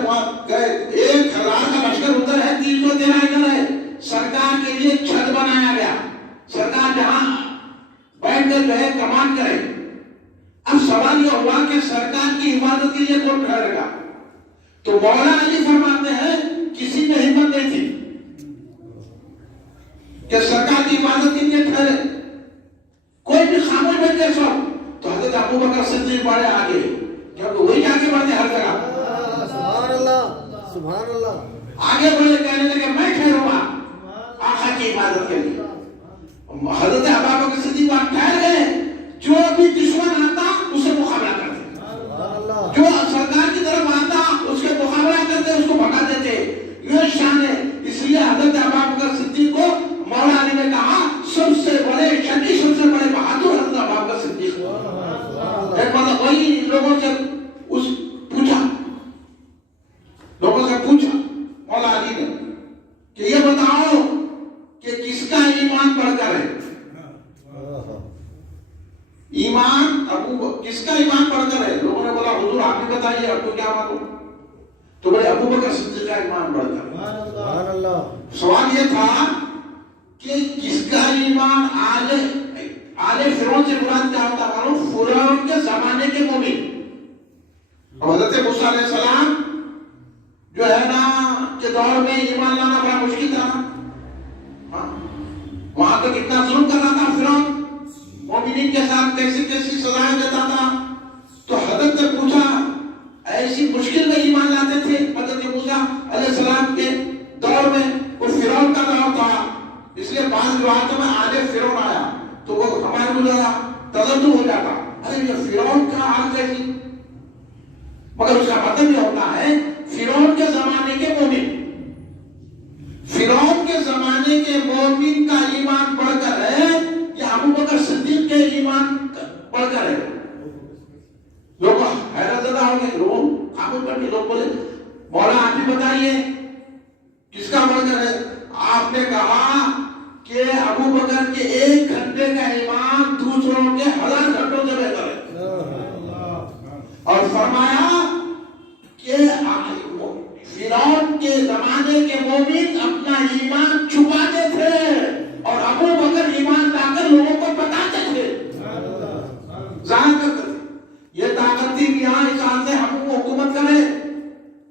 گئے 1000 کا لشکر ادھر ہے، 313 ادھر ہے. سرکار کے لیے چھت بنایا گیا، سرکار جہاں بیٹھ کر جو ہے کمان کرے. اب سوال یہ ہوا کہ سرکار کی حفاظت کے لیے کون کھڑے گا؟ تو مولا علی فرماتے ہیں کسی نے ہمت نہیں تھی کہ سرکار کی حفاظت کے لیے ٹھہرے، کوئی بھی خاموش بیٹھ کے سو. تو حضرت ابوبکر صدیق بڑے آگے، کیونکہ وہی آگے بڑھتے ہر جگہ. سبحان اللہ سبحان اللہ. آگے بڑھے کہنے لگے میں ٹھہروں گا آقا کی عبادت کے لیے. حضرت ابوبکر صدیق ٹھہر گئے. جو بھی دشمن آتا اسے مقابلہ کرتے, جو سرکار کی طرف آتا اس کے مقابلہ کرتے, اس کو بھگا دیتے. یہ شان ہے. اس لیے حضرت ابوبکر صدیق کو مولا علی نے کہا سب سے بڑے شکی, سب سے بڑے بہادر حضرت ابوبکر صدیق. ایک مطلب وہی لوگوں سے پوچھا مولا علی نے کہ یہ بتاؤ کہ کس کا ایمان بڑھ کر ہے. ایمان کس کا ایمان بڑھ کر ہے؟ لوگوں نے بولا حضور آپ ہی بتائیے, آپ کو کیا معلوم. تو بولے ابوبکر صدیق کا ایمان بڑھ کر. سوال یہ تھا کہ کس کا ایمان آل فرعون سے مراد کیا ہوتا معلوم؟ فرعون کے زمانے کے مومن. حضرت موسیٰ علیہ السلام جو ہے نا کہ دور میں ایمان لانا بڑا مشکل تھا نا, وہاں تو کتنا ظلم کر رہا تھا فرعون, مومنین کے ساتھ کیسی کیسی سزائیں دیتا تھا. تو حضرت نے پوچھا ایسی مشکل میں ایمان لاتے تھے حضرت موسیٰ علیہ السلام کے دور میں. وہ فرعون کا دور تھا, اس لیے بعض روایتوں میں آل فرعون آیا تو وہ ہمارے کو ذرا تذبذب ہو جاتا, ارے یہ فرعون کا حال کیسی. مگر اس کا مطلب یہ ہوتا ہے فرعون کے زمانے کے مومن, فرعون کے زمانے کے مومن کا ایمان بڑھ کر ہے یا ابوبکر صدیق کے ایمان بڑھ کر ہے. لوگ حیرت زدہ ہو گئے, لوگ خاموش بیٹھے, لوگ بولے مولا آپ ہی بتائیے کس کا بڑھ کر ہے. آپ نے کہا کہ ابوبکر کے 1 گھنٹے کا ایمان دوسروں کے 1000 گھنٹوں سے بہتر ہے. اور فرمایا کہ فرعون کے زمانے کے مومن اپنا ایمان چھپاتے تھے اور ابوبکر ایمان لا کر لوگوں کو بتاتے تھے, ظاہر کرتے تھے. یہ طاقت تھی کہ یہاں اس حال سے ہم کو حکومت کرے.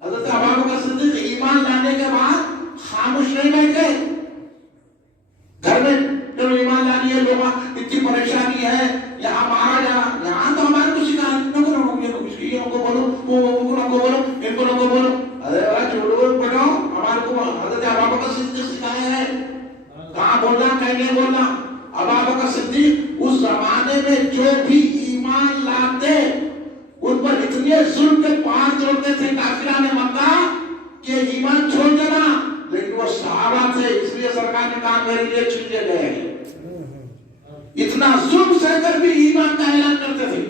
حضرت ابوبکر صدیق ایمان لانے کے بعد خاموش نہیں بیٹھے. گھر میں چلو ایمان لانی ہے, لوگ اتنی پریشانی ہے, یہاں مارا جانا, یہاں تو ہمارے کو سکھا ان کو بولو, ان کو بولو, ان کو بولو. ارے چھوڑو بڑھو, ہمارے کو حضرت ابوبکر صدیق سکھائے ہیں کہاں بولنا کہیں نہیں بولنا. ابوبکر صدیق اس زمانے میں جو بھی ایمان لاتے ان پر اتنے ظلم کے پہاڑ توڑتے تھے کافران مکہ کہ ایمان چھوڑ دینا, لیکن وہ صحابہ تھے اس لیے سرکار نے کہا میرے لیے چھوڑے گئے. اتنا ظلم سہ کر بھی ایمان کا اعلان کرتے تھے.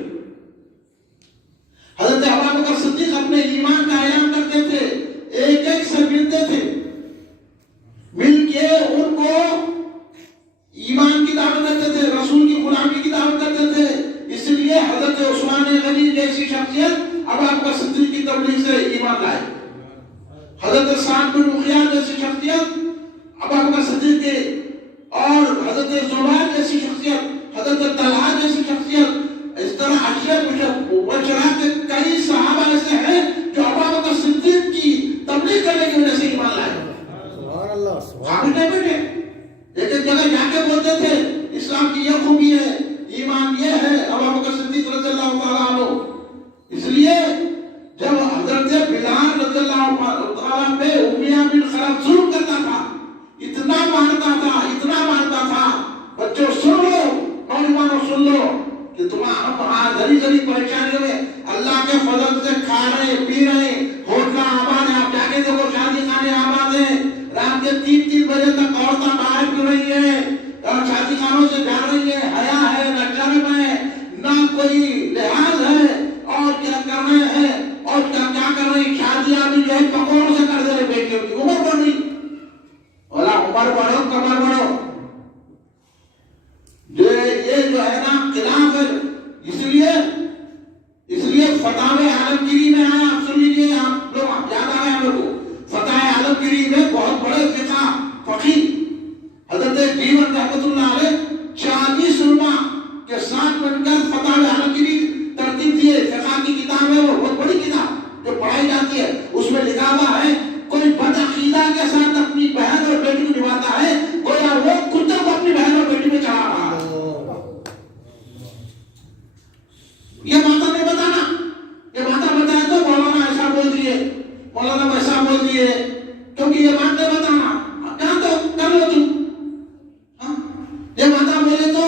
حضرت ابوبکر صدیق اپنے ایمان کا اعلان کرتے تھے, ایک ایک سے ملتے تھے, مل کے ان کو ایمان کی دعوت دیتے تھے, رسول کی غلامی کی دعوت دیتے تھے. اس لیے حضرت عثمان غنی جیسی شخصیت ابوبکر صدیق کی تبلیغ سے ایمان لائے. حضرت سعد بن معاذ جیسی شخصیت ابوبکر صدیق کے, اور حضرت زبیر جیسی شخصیت, حضرت طلحہ جیسی شخصیت, اس طرح مبشرہ کے کئی صحابہ ایسے ہیں جو ابوبکر صدیق کی تبلیغ کرنے کی وجہ سے ایمان لائے. سبحان اللہ, خاموش نہیں بیٹھے, ایک ایک جگہ جا کے بولتے تھے اسلام کی یہ خوبی ہے, ایمان یہ ہے. ابوبکر صدیق رضی اللہ تعالیٰ عنہ, اس لیے جب حضرت بلال رضی اللہ تعالیٰ پہ امیہ بن خلف ظلم کرتا تھا, اتنا مانتا تھا, بچوں سن لو, نوجوانوں سن لو کہ تمہارا ذری ذری پریشانیوں میں اللہ کے فضل سے کھا رہے پی رہے, ہوٹلیں آباد ہیں, آپ جا کے دیکھو شادی خانے آباد ہیں, رات کے 3 بجے تک عورتیں باہر کر رہی ہیں, شادی خانوں سے جا رہی ہیں, حیا ہے, نہ شرم ہے, نہ کوئی لحاظ ہے, اور کیا کر رہے ہیں, اور کیا کر رہے ہیں, شادیاں بھی جو ہے پکوڑوں سے کر دے رہے بیٹیوں کی. عمر بڑھ رہی, بولا عمر بڑھو کمر بڑھو, یہ جو ہے نا خلاف ہے. اس لیے فتح عالمگیری میں آیا, آپ سن لیجیے, آپ لوگ یاد آئے ہم لوگ کو. فتح عالمگیری میں بہت بڑے فقہ فقیہ حضرت دیوبند رحمۃ اللہ علیہ 40 علماء کے ساتھ مل کر فتح عالمگیری ترتیب دیے. فقہ کی کتاب ہے, وہ بہت بڑی کتاب جو پڑھائی جاتی ہے. اس میں لکھا ہوا ہے کوئی بدعقیدہ کے ساتھ اپنی بہن اور بیٹی کو نبھاتا ہے, گویا وہ کتے کو اپنی بہن اور بیٹی میں چڑھا رہا ہے. یہ باتیں نہیں بتانا, یہ باتیں بتائے تو مولانا ایسا بول دیے, مولانا ویسا بول دیے, تو یہ بات نہیں بتانا، جان دو کر لو تم، یہ بتا بولے تو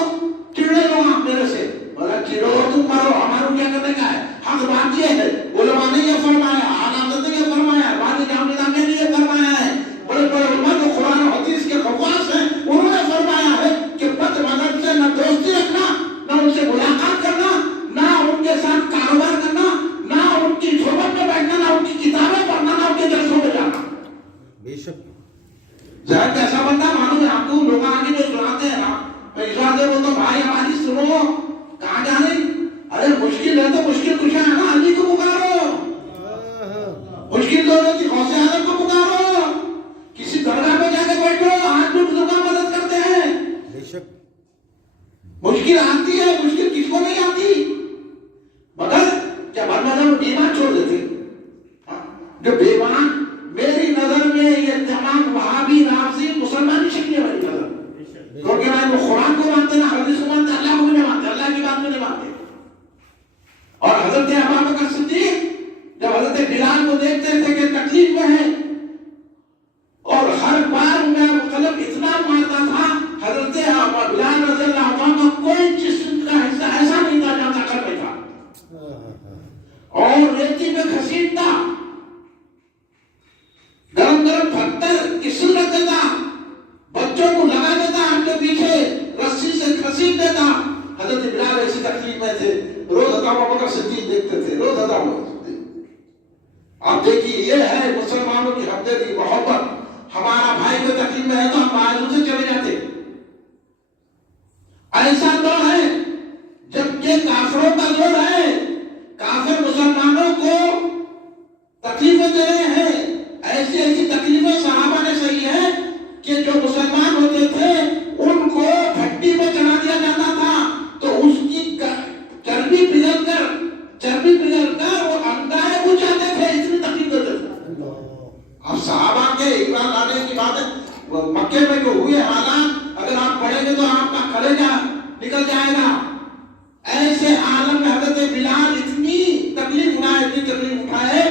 چڑنے لو آپ میرے سے، بولا چڑو تم مرو، ہمارا کیا کرنے کا ہے، حق بات یہ ہے، علماء نے یہ فرمایا، حضرت نے یہ فرمایا، بانی جامعہ نے یہ فرمایا ہے، بڑے بڑے علماء جو قرآن و حدیث کے خواص ہیں انہوں نے فرمایا ہے کہ بد مذہب سے نہ دوستی رکھنا، نہ ان سے ملاقات کرنا، نہ ان کے ساتھ کاروبار کرنا، نہ ان کی صحبت میں بیٹھنا، نہ ان کی کتابیں پڑھنا، نہ ان کے جلسوں میں جانا۔ بے شک ظاہر کیسا بندہ معلوم ہے آپ کو، لوگ آگے جو سناتے ہیں نا، میں اس بات وہ تو بھائی ہماری سنو، کہاں جانے، ارے مشکل ہے تو مشکل کچھ ہے نا، علی کو پکارو، مشکل تو ہوتی غوث اعظم کو پکارو، کسی درگاہ میں جا کے بیٹھو، آج بھی بزرگاں مدد کرتے ہیں۔ بے شک مشکل آتی ہے، مشکل کس کو نہیں آتی، مگر کیا بدمذہب ایمان چھوڑ دیتے، جو بیمان، میری نظر میں یہ تمام وہابی رافضی مسلمانی شکلی ہے میری نظر، کیونکہ وہ قرآن کو مانتے نا، حدیث کو مانتے، اللہ کو نہیں مانتے، اللہ کی بات کو نہیں مانتے۔ اور حضرت ابوبکر صدیق جب حضرت بلال کو دیکھتے تھے کہ تکلیف میں ہے اور ہر بار میں قلب اتنا مارتا تھا، حضرت بلال رضی اللہ عنہ کا کوئی جسم کا حصہ ایسا نہیں تھا جہاں طاقت میں تھا، اور ریتی میں گھسیٹتا، گرم گرم پتھر کسل رکھ دیتا، بچوں کو لگا دیتا ہم کے پیچھے، رسی سے گھسیٹ دیتا۔ حضرت بلال ایسی تکلیف میں تھے، روز ابوبکر صدیق دیکھتے تھے، روز ابوبکر صدیق۔ آپ دیکھیے یہ ہے مسلمانوں کی ہمدردی، محبت، ہمارا بھائی کو تکلیف میں ہے تو ہم بازو سے چلے جاتے۔ ایسا دور ہے جب یہ کافروں کا دور ہے، کافر مسلمانوں کو تکلیفیں دے رہے ہیں، ایسی ایسی تکلیفیں صحابہ نے صحیح ہے کہ جو مسلمان ہوتے تھے ان کو بھٹی میں چڑھا دیا جاتا تھا تو اس کی چربی پگھل کر وہ انڈائے ہو جاتے تھے، اتنی تکلیف دیتے تھے۔ اب صحابہ کے ایمان لانے کی بات ہے، مکے میں جو ہوئے حالات اگر آپ پڑھیں گے تو آپ کا کلیجہ نکل جائے گا۔ ایسے عالم میں حضرت بلال اتنی تکلیف اٹھائے،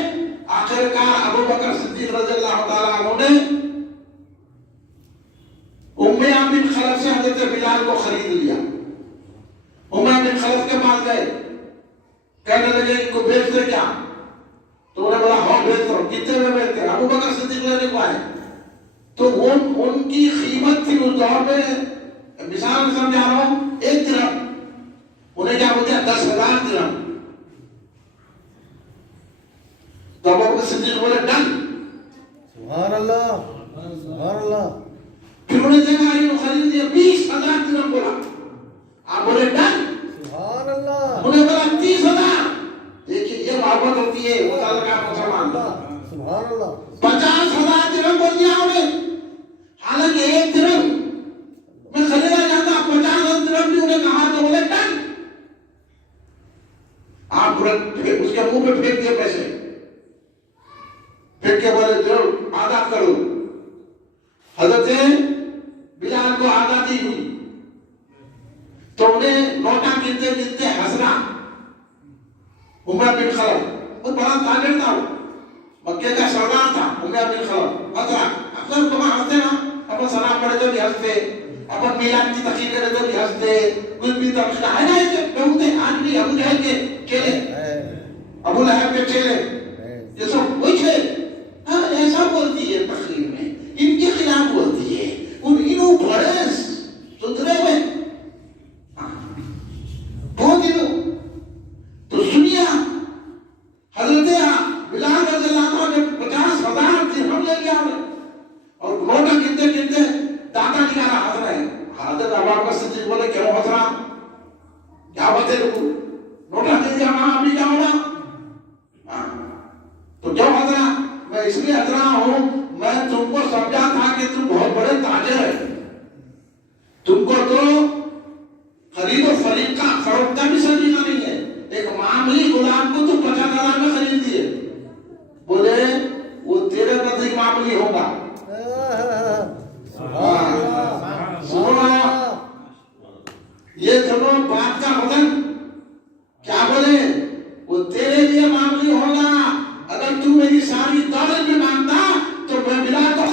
آخرکار ابوبکر صدیق رضی اللہ تعالیٰ عنہ نے امیہ بن خلف سے حضرت بلال کو خرید لیا۔ امیہ بن خلف کے پاس گئے، کہنے لگے ان کو بیچ دے کیا؟ تو انہوں نے بولا ہاں بیچ دو، کتنے میں بیچتے ہیں؟ ابوبکر صدیق لینے کو آئے تو ان کی قیمت تھی اس دور میں، مثال میں سمجھا رہا ہوں، 1 درہم، انہیں کیا بولتے ہیں 10,000 درہم۔ تو ابوبکر صدیق بولے ڈن، سبحان اللہ سبحان اللہ۔ پھر انہیں دیکھا انہوں خرید لیا، 20,000 درہم بولا، آپ بولے ڈن، سبحان اللہ، انہیں بولا 30,000۔ دیکھیں یہ محبت ہوتی ہے متعلقہ مسلمان، سبحان اللہ۔ 50,000 درہم بول دیا انہیں، حالانکہ 1 درہم میں خریدا جاتا، 50,000 درہم بھی انہیں کہا تو بولے ڈن۔ آپ اس کے منہ پہ پھینک دیے پیسے، پھینک کے بولے جو آدھا کرو۔ حضرت بلال کو آزادی ہوئی تو انہیں نوٹا گنتے گنتے ہنسنا، امیہ بن خلف وہ بڑا تاجر تھا، مکے کا سردار تھا امیہ بن خلف، ہنسنا، اکثر تمہیں ہنستے نا، اپن سلام پڑھے تو بھی ہنستے، اپن میلاد کی تقریر کرے تو بھی ہنستے، کچھ بھی تقریر ہے نا، ایسے بہتے آج بھی ابو جہل کے چیلے، ابو لہب کے چیلے، یہ سب وہی تھے۔ ایسا بولتی ہے تقریر میں، ان کے خلاف بولتی ہے، انہوں بڑے ستھرے ہوئے بہت انہوں تو سنیا حضرت بلال رضی اللہ عنہ نے 50,000 درہم لے لیا اور نوٹا گنتے گنتے داتا نکالا، ہنس رہے۔ حضرت ابوبکر صدیق بولے کیوں ہنس رہا، کیا بات ہے، نوٹا دے دیا وہاں ابھی کیا ہوگا، تو کیوں ہنس رہا؟ میں اس لیے ہنس رہا ہوں، میں تم کو سمجھا تھا کہ تم بہت بڑے تاجر ہیں، تم کو تو خرید و فروخت کا بھی سلیقہ نہیں ہے، ایک معاملی غلام کو تو 50,000 میں خرید دیے، بولے وہ تیرے نزدیک معاملی ہوگا۔ یہ دونوں بات کا وزن کیا بولے، وہ تیرے لیے معاملی ہوگا، اگر تو میری ساری دولت میں مانگتا تو میں بلال کو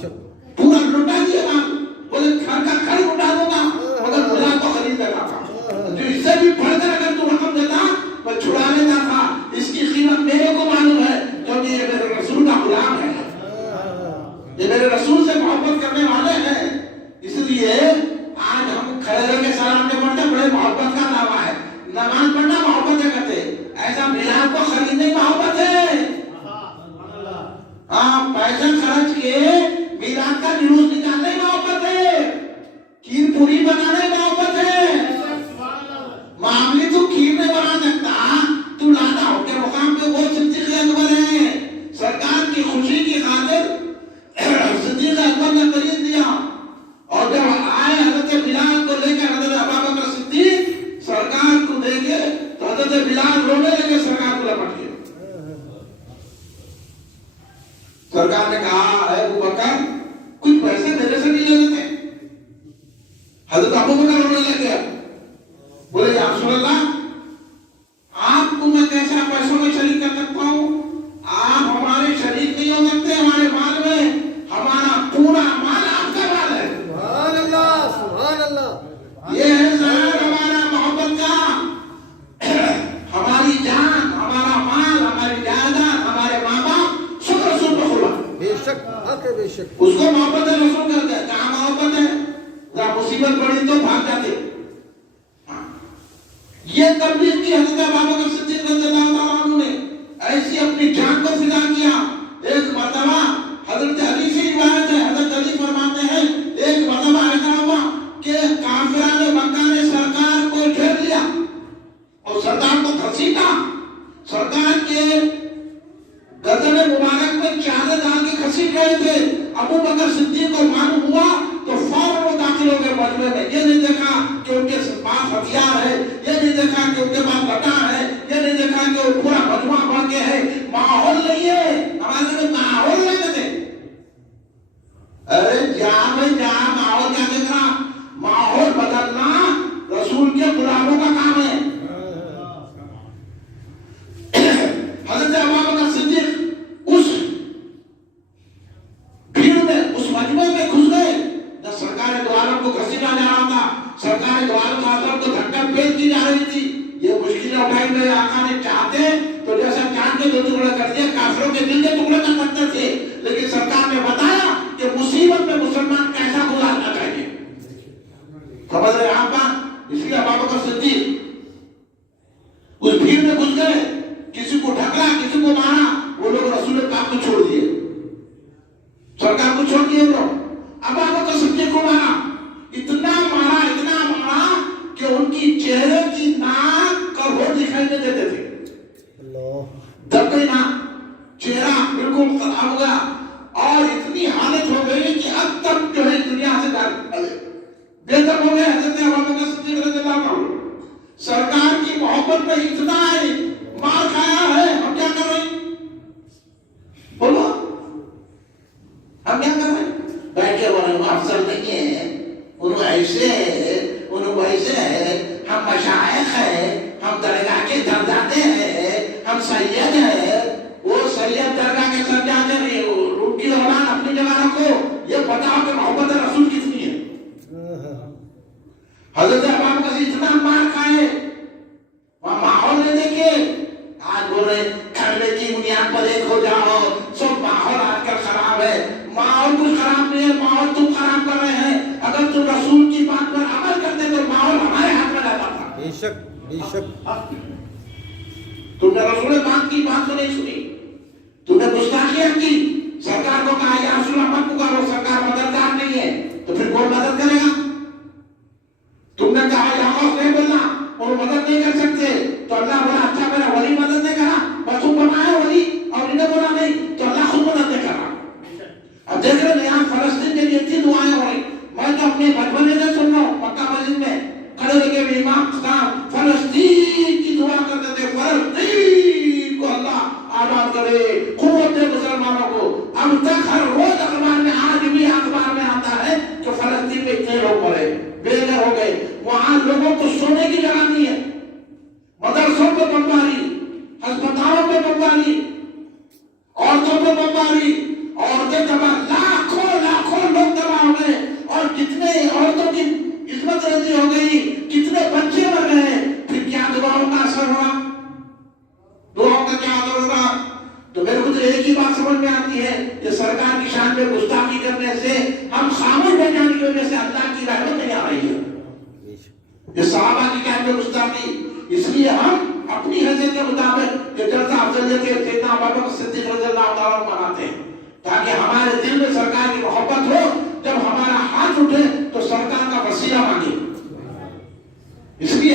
شک پورا لٹا دیا مال، بولے گھر کا گھر لٹا دوں گا مگر بلال کو خرید لیتا تھا، جو اس سے بھی بڑھ کر اگر تو رقم دیتا میں چھڑا لیتا تھا، اس کی قیمت میرے کو معلوم ہے کیونکہ یہ میرے رسول کا غلام ہے، یہ میرے رسول سے محبت کرنے والے ہیں، اس لیے آج ہم کھڑے رہ کے سلام نہیں پڑھتے، بڑے محبت کا دعویٰ ہے، نماز پڑھنا محبت ہے کرتے، ایسا بلال کو خریدنے کی محبت ہے، ہاں پیسہ خرچ کے میلاد کا جلوس نکالنے کی محبت ہے، کھیر پوری بنانے کی محبت ہے، معاملے تو کھیر نہیں بنا سکتا، تو لانا ہو کے مقام پہ وہ صدیق اکبر ہے، سرکار کی خوشی کی خاطر صدیق اکبر نے خرید دیا، اور جب آئے حضرت بلال کو لے کے حضرت ابوبکر صدیق سرکار کو دے کے تو حضرت بلال رونے لگے، سرکار کو لپٹ کے سرکار نے کہا اے ابوبکر کچھ پیسے میرے سے نہیں لے لیتے، حضرت ابوبکر رونے لگے، بولے یا رسول اللہ آپ کو میں کیسا پیسوں میں شریک کر سکتا ہوں، آپ ہمارے شریک نہیں ہو سکتے، ہمارے مال میں ہمارا پورا مال آپ کا مال ہے، سبحان اللہ سبحان اللہ، یہ ہے ظاہر ہمارا محبت کا، ہماری جان، ہمارا مال، ہماری جائیداد، ہمارے ماں باپ سب رسول کو قربان، بے شک حق ہے، بے شک اس کو محبت ہے، رسول کرتے ہیں، کہاں محبت ہے، جب مصیبت پڑی تو بھاگ جاتے، یہ تبلیغ کی حضرت ابوبکر صدیق رضی اللہ تعالیٰ عنہ نے ایسی اپنی جان کو فدا کیا، ایک مرتبہ حضرت علی سے روایت ہے، حضرت علی فرماتے ہیں ایک مرتبہ ایسا ہوا کہ کافران مکہ نے سرکار کو گھیر لیا اور سرکار کو گھسیٹا، سرکار کے گردن مبارک میں چادر ڈال کے گھسیٹ رہے تھے، ابوبکر صدیق کو معلوم ہوا تو فوراً وہ داخل ہو گئے مجمع میں، یہ نہیں دیکھا کہ ان کے پاس ہتھیار ہے، یہ نہیں دیکھا کہ ان کے پاس لٹا ہے، یہ نہیں دیکھا کہ وہ پورا مجمع بن کے ہے، ماحول نہیں ہے، ہمارے میں ماحول نہیں دیتے، ارے جہاں میں جہاں ماحول کیا دیکھ رہا، ماحول بدلنا رسول کے غلاموں کا کام ہے، حضرت ابوبکر صدیق اس بھیڑ میں اس مجمع میں گھس گئے، جب سرکار دواروں کو گھسیٹا جا رہا تھا، سرکار دواروں حضرت کو دھکا پیش کی جا رہی تھی، یہ مشکلیں اٹھائی میرے آقا نے چاہتے تو جیسا چاند کے 2 ٹکڑے کر دیا، کافروں کے دل کے ٹکڑے کر سکتے تھے، لیکن سرکار نے بتایا کہ مصیبت میں مسلمان کیسا گزارنا چاہیے، سمجھ رہے آپ بات، اس لیے ابوبکر صدیق اس بھیڑ میں گھس گئے، کسی کو ڈھکلا کسی کو مارا، وہ لوگ رسول پاک کو چھوڑ دیے، سرکار کو چھوڑ دیے، وہ لوگ ابوبکر صدیق کو مارا، اتنا مارا کہ ان کی چہرے کی ناک کا وہ دکھائی نہیں دیتے تھے، دب گئی نا چہرہ بالکل خراب ہو گیا، اور اتنی حالت ہو گئی کہ اب تک جو ہے دنیا سے بے دب ہو گئے حضرت ابوبکر صدیق رضی اللہ عنہ، سرکار کی محبت میں اتنا ہے، مار کھایا ہے، ہم کیا کر رہے ہیں، بولو ہم کیا کر رہے ہیں، بیٹھ کے بولے افسر نہیں ہے، انہوں ایسے ہے، انہوں ویسے ہے، ہم مشائخ ہیں، ہم درگاہ کے درجاتے ہیں، ہم سید ہیں، وہ سید درگاہ کے سرجاتے نہیں، ان کی اولاد اپنی جگہ رکھو، یہ بتاؤ کہ محبت رسول کتنی ہے، حضرت ابوبکر سے اتنا مار کھائے، وہاں ماحول نے دیکھے، آج بول رہے کھڑے کی بنیاد پر ایک ہو جاؤ، سب ماحول آج کل خراب ہے، ماحول کچھ خراب نہیں ہے، ماحول تم خراب کر رہے ہیں، اگر تم رسول کی بات پر عمل کرتے تو ماحول ہمارے ہاتھ میں رہتا تھا، بے شک بے شک، تم نے رسول پاک کی بات تو نہیں سنی، تم نے گستاخیاں کی، سرکار کو کہا یا رسول اللہ مت پکارو، سرکار مددگار نہیں ہے، تو پھر کون مدد کرے گا، تم نے کہا یا خوف نہیں بولنا، اور مدد نہیں کر سکتے، تو اللہ بولا اچھا میرا ولی مدد نہیں کرا، بس تم بنایا ولی، اور انہیں بولا نہیں، تو اللہ خود مدد نہیں کرا، اب دیکھ رہے ہیں یہاں فلسطین کے لیے 3 دعائیں ہو رہی، میں تو اپنے بچپنے سے سن رہا ہوں، مکہ مسجد میں کھڑے رہ کے امام صاحب فلسطین کی دعا کرتے تھے، فلسطین کو اللہ آباد کرے، قوت دے مسلمانوں کو، اب تک ہر روز اخبار میں، آج بھی اخبار میں آتا ہے کہ فلسطین میں اتنے لوگ مرے، بے گھر ہو گئے، وہاں لوگوں کو سونے کی جگہ نہیں ہے، مدرسوں پہ بمباری، ہسپتالوں پہ بمباری، عورتوں پہ بمباری، عورتیں تباہ، لاکھوں پہ گستاخی کرنے سے، ہم خاموش رہ جانے کی وجہ سے اللہ کی رحمت نہیں آ رہی ہے. یہ صحابہ کی ٹائم پہ گستاخی، اس لیے ہم اپنی حیثیت کے مطابق یہ جلسہ افضلیت سیدنا ابوبکر صدیق رضی اللہ تعالیٰ عنہ مناتے ہیں تاکہ ہمارے دل میں سرکار کی محبت ہو. جب ہمارا ہاتھ اٹھے تو سرکار کا وسیلہ مانگے. اس لیے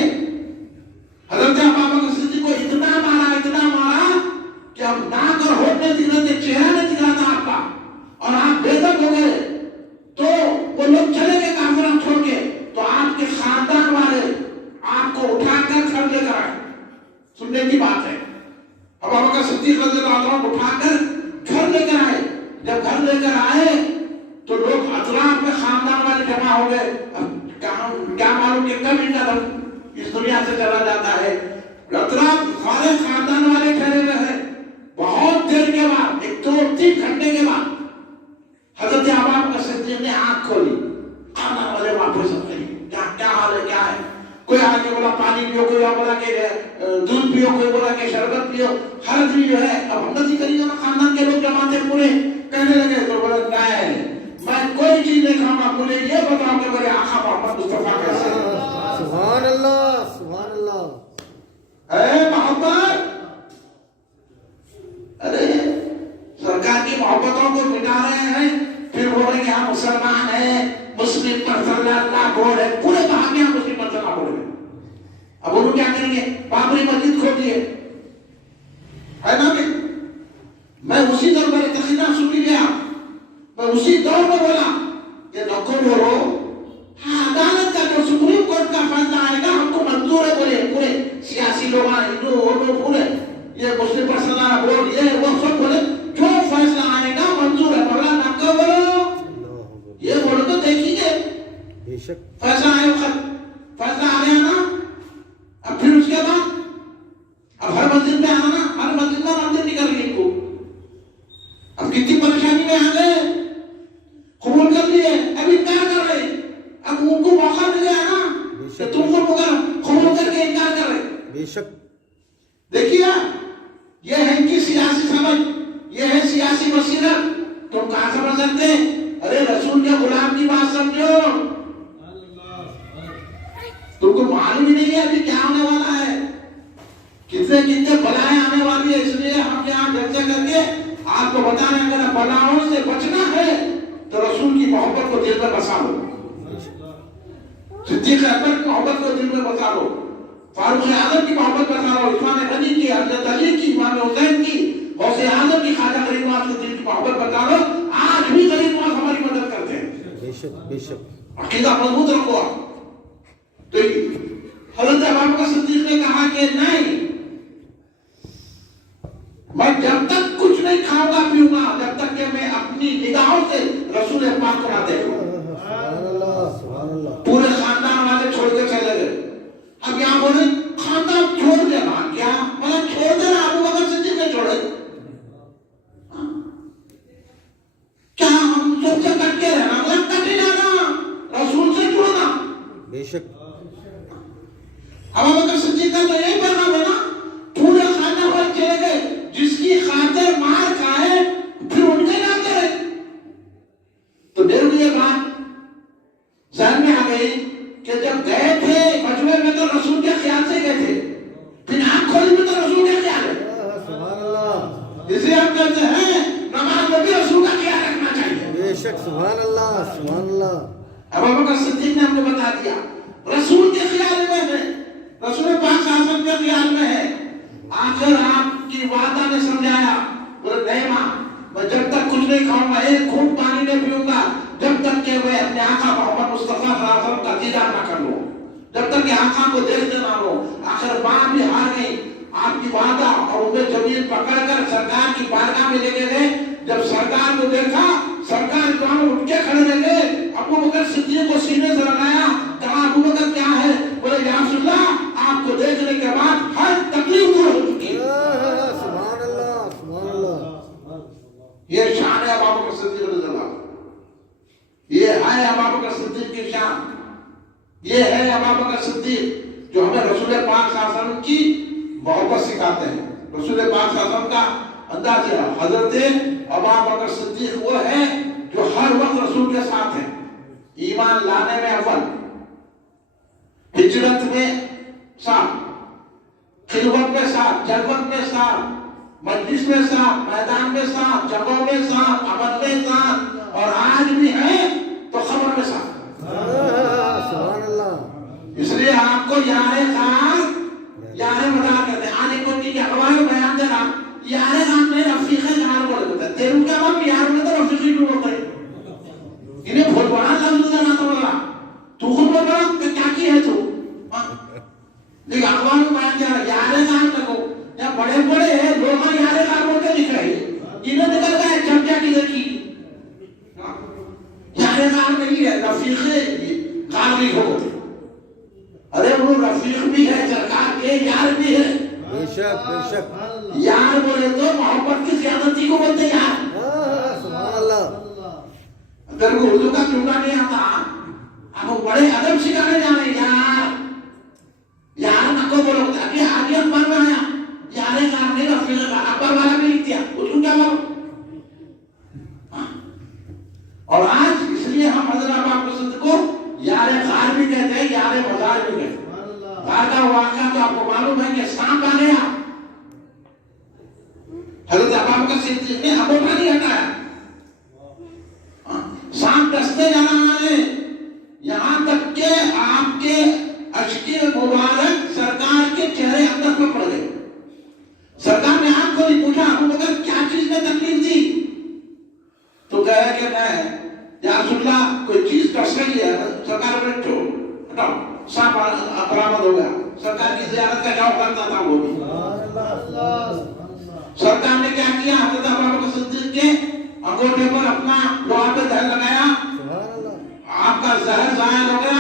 حضرت ابوبکر صدیق کو اتنا مارا کہ اب ناک اور ہونٹ نہیں دکھ رہے تھے، چہرہ نہیں دکھ رہا تھا آپ کا، اور آپ بے دم ہو گئے. تو وہ لوگ چلے گئے کافروں چھوڑ کے، تو آپ کے خاندان والے آپ کو اٹھا کر گھر لے کر آئے. سننے کی بات ہے، ابوبکر صدیق رضی اللہ عنہ اٹھا کر گھر لے کر آئے. جب گھر لے کر آئے تو لوگ اطراف میں خاندان والے جمع ہو گئے. کیا معلوم کہ کب ان کا اس دنیا سے چلا جاتا ہے. اطراف سارے خاندان والے ٹھہرے ہوئے ہیں. بہت دیر کے بعد، 2-3 گھنٹے کے بعد، حضرت ابوبکر صدیق نے آنکھ کھولی. خاندان والے واپس آئے، کیا حال ہے، کیا ہے؟ کوئی آگے بولا پانی پیو، کوئی بولا کہ دودھ پیو، کوئی بولا کہ شربت پیو. ہر آدمی جو ہے اب ہم نظر کریے نا، خاندان کے لوگ جمع تھے پورے، کہنے لگے تو بولا نہیں، میں کوئی چیز نہیں کھاؤں گا، مجھے یہ بتاؤ کہ میرے آقا محمد مصطفیٰ کیسے ہیں. سبحان اللہ، سبحان اللہ. اے محبت، ارے سرکار کی محبتوں کو مٹا رہے ہیں، پھر بول رہے ہیں کہ ہم مسلمان ہیں، مسلم پر صلی اللہ بول ہے، پورے بہانے ہم مسلم پر صلی اللہ بول رہے ہیں. اب انہوں کیا کریں گے؟ بابری مسجد کھول دیے ہے نا. میں اسی دور پر تقریرا سنی گیا، میں اسی دور میں بولا کہ نکو بولو، ہاں عدالت کا جو سپریم کورٹ کا فیصلہ آئے گا ہم کو منظور ہے. بولے پورے سیاسی لوگ، ہندو پورے یہ مسلم پر صلی اللہ بول، یہ وہ سب بولے جو فیصلہ آئے گا منظور ہے. بولا نکو بولو، یہ بولو تو دیکھیں گے. بے شک فیصلہ آئے وقت، فیصلہ آ گیا نا. اب پھر اس کے بعد اب ہر مسجد میں آنا نا، ہر مسجد میں مندر نکل گئی کو. اب کتنی پریشانی میں آ گئے، قبول کر لیے، اب انکار کر رہے. اب ان کو موقع مل گیا نا کہ تم کو قبول کر کے انکار کر رہے. بے شک دیکھیے یہ ہے ان کی سیاسی سمجھ، یہ ہے سیاسی بصیرت. تم کہاں سمجھ سکتے ہیں؟ ارے رسول کے غلام کی بات سمجھو. تم کو معلوم ہی نہیں ہے ابھی کیا ہونے والا ہے، کتنے بلائیں آنے والی ہے. اس لیے ہم یہاں جلسے کر کے آپ کو بتا رہے ہیں اگر بلاؤں سے بچنا ہے تو رسول کی محبت کو دل میں بسا لو، صدیق اکبر کی محبت کو دل میں بسا لو، فاروق اعظم کی محبت بسا لو، عثمان غنی کی، حضرت علی کی، امام حسین کی، غوث اعظم کی، خواجہ غریب نواز کے دل کی محبت بتا لو. آج بھی غریب نواز ہماری مدد کرتے ہیں. بے شک بے شک. عقیدہ مضبوط رکھو. تو حضرت ابوبکر صدیق نے کہا کہ نہیں، میں جب تک کچھ نہیں کھاؤں گا پیوں گا جب تک کہ میں اپنی نگاہوں سے رسول پاک کو نہ دیکھوں. سبحان اللہ، سبحان اللہ. پورے خاندان والے چھوڑ کے چلے گئے. اب یہاں بولے خاندان چھوڑ دینا، کیا مطلب چھوڑ دینا؟ ابوبکر صدیق نے چھوڑے کیا؟ ہم سب سے کٹ کے رہنا مطلب کٹے جانا، رسول سے چھوڑنا. بے شک ابوبکر صدیق کا تو یہی پیغام ہے نا، پورے خاندان والے چلے گئے. جس کی خاطر مار کھائے پھر ان کے نام کرے. تو میرے لیے بات ذہن میں آ گئی کہ جب گئے تھے مجمع میں تو رسول کے خیال سے گئے تھے، پھر آنکھ کھولی میں تو رسول کے خیال ہے. سبحان اللہ. اسے ہم کہتے ہیں نماز میں بھی رسول کا خیال رکھنا چاہیے. بے شک. سبحان اللہ، سبحان اللہ. ابوبکر صدیق نے ہم کو بتا دیا رسول کے خیال میں ہے، رسول پاک صلی اللہ علیہ وسلم کے خیال میں ہے. آخر آپ کی وعدہ نے سمجھایا، بولے نہیں ماں، میں جب تک کچھ نہیں کھاؤں گا، ایک گھونٹ پانی نہیں پیوں گا جب تک کہ میں اپنے آقا محمد مصطفیٰ صلی اللہ علیہ وسلم کا دیدار نہ کر لوں، جب تک کہ آقا کو دیکھنے نہ لوں. آخر ماں بھی ہار گئی. آپ کی وعدہ اور انہیں جمیل پکڑ کر سرکار کی بارگاہ میں لے کے گئے. جب سرکار کو دیکھا، سرکار دونوں اٹھ کے کھڑے رہ گئے. ابوبکر صدیق کو سینے سے لگایا، کہا ابوبکر کیا ہے؟ بولے یا رسول اللہ، آپ کو دیکھنے کے بعد ہر تکلیف دور ہو چکی ہے. سبحان اللہ، سبحان اللہ. یہ شان ہے ابوبکر صدیق رضی اللہ، یہ ہے ابوبکر صدیق کی شان. یہ ہے ابوبکر صدیق جو ہمیں رسول پاک صلی اللہ علیہ وسلم کی محبت سکھاتے ہیں. رسول پاک صلی اللہ علیہ وسلم کا انداز ہے. حضرت ابوبکر صدیق وہ ہے غار نہیں ہے، رفیق غار نہیں ہوگا. ارے وہ رفیق بھی ہے، سرکار کے یار بھی ہے. بے شک بے شک. یار بولے تو محبت کی زیادتی کو بولتے یار. سبحان اللہ. اگر وہ اردو کا جملہ نہیں آتا، آپ کو بڑے ادب سکھانے جانے یار یار نہ کو بولو. ابھی آگے اخبار میں آیا یار غار نہیں رفیق غار، اخبار والا بھی لکھ دیا، اس کو کیا بولو. اور آج اس لیے ہم حضرت ابا پسند کو یار غار بھی کہتے ہیں، یار مزار بھی کہتے ہیں. غار کا واقعہ تو آپ کو معلوم ہے کہ سانپ آ گیا، حضرت ابا بکر صدیق نے انگوٹھا نہیں ہٹایا، سانپ ڈستے جا رہا ہے، یہاں تک کہ آپ کے اشکے مبارک سرکار کے چہرے اندر میں پڑ گئے. سرکار نے آنکھ کھولی، پوچھا ابو بکر کیا چیز میں تکلیف دی؟ تو کہا کہ میں یا رسول اللہ کوئی چیز ڈس گئی ہے. سرکار نے ہٹاؤ، سانپ برآمد ہو گیا. سرکار کی زیارت کا جواب کرتا تھا وہ بھی. سرکار نے کیا کیا؟ حضرت ابو بکر صدیق کے انگوٹھے پر اپنا لوہا پہ زہر لگایا، آپ کا زہر ضائع ہو گیا.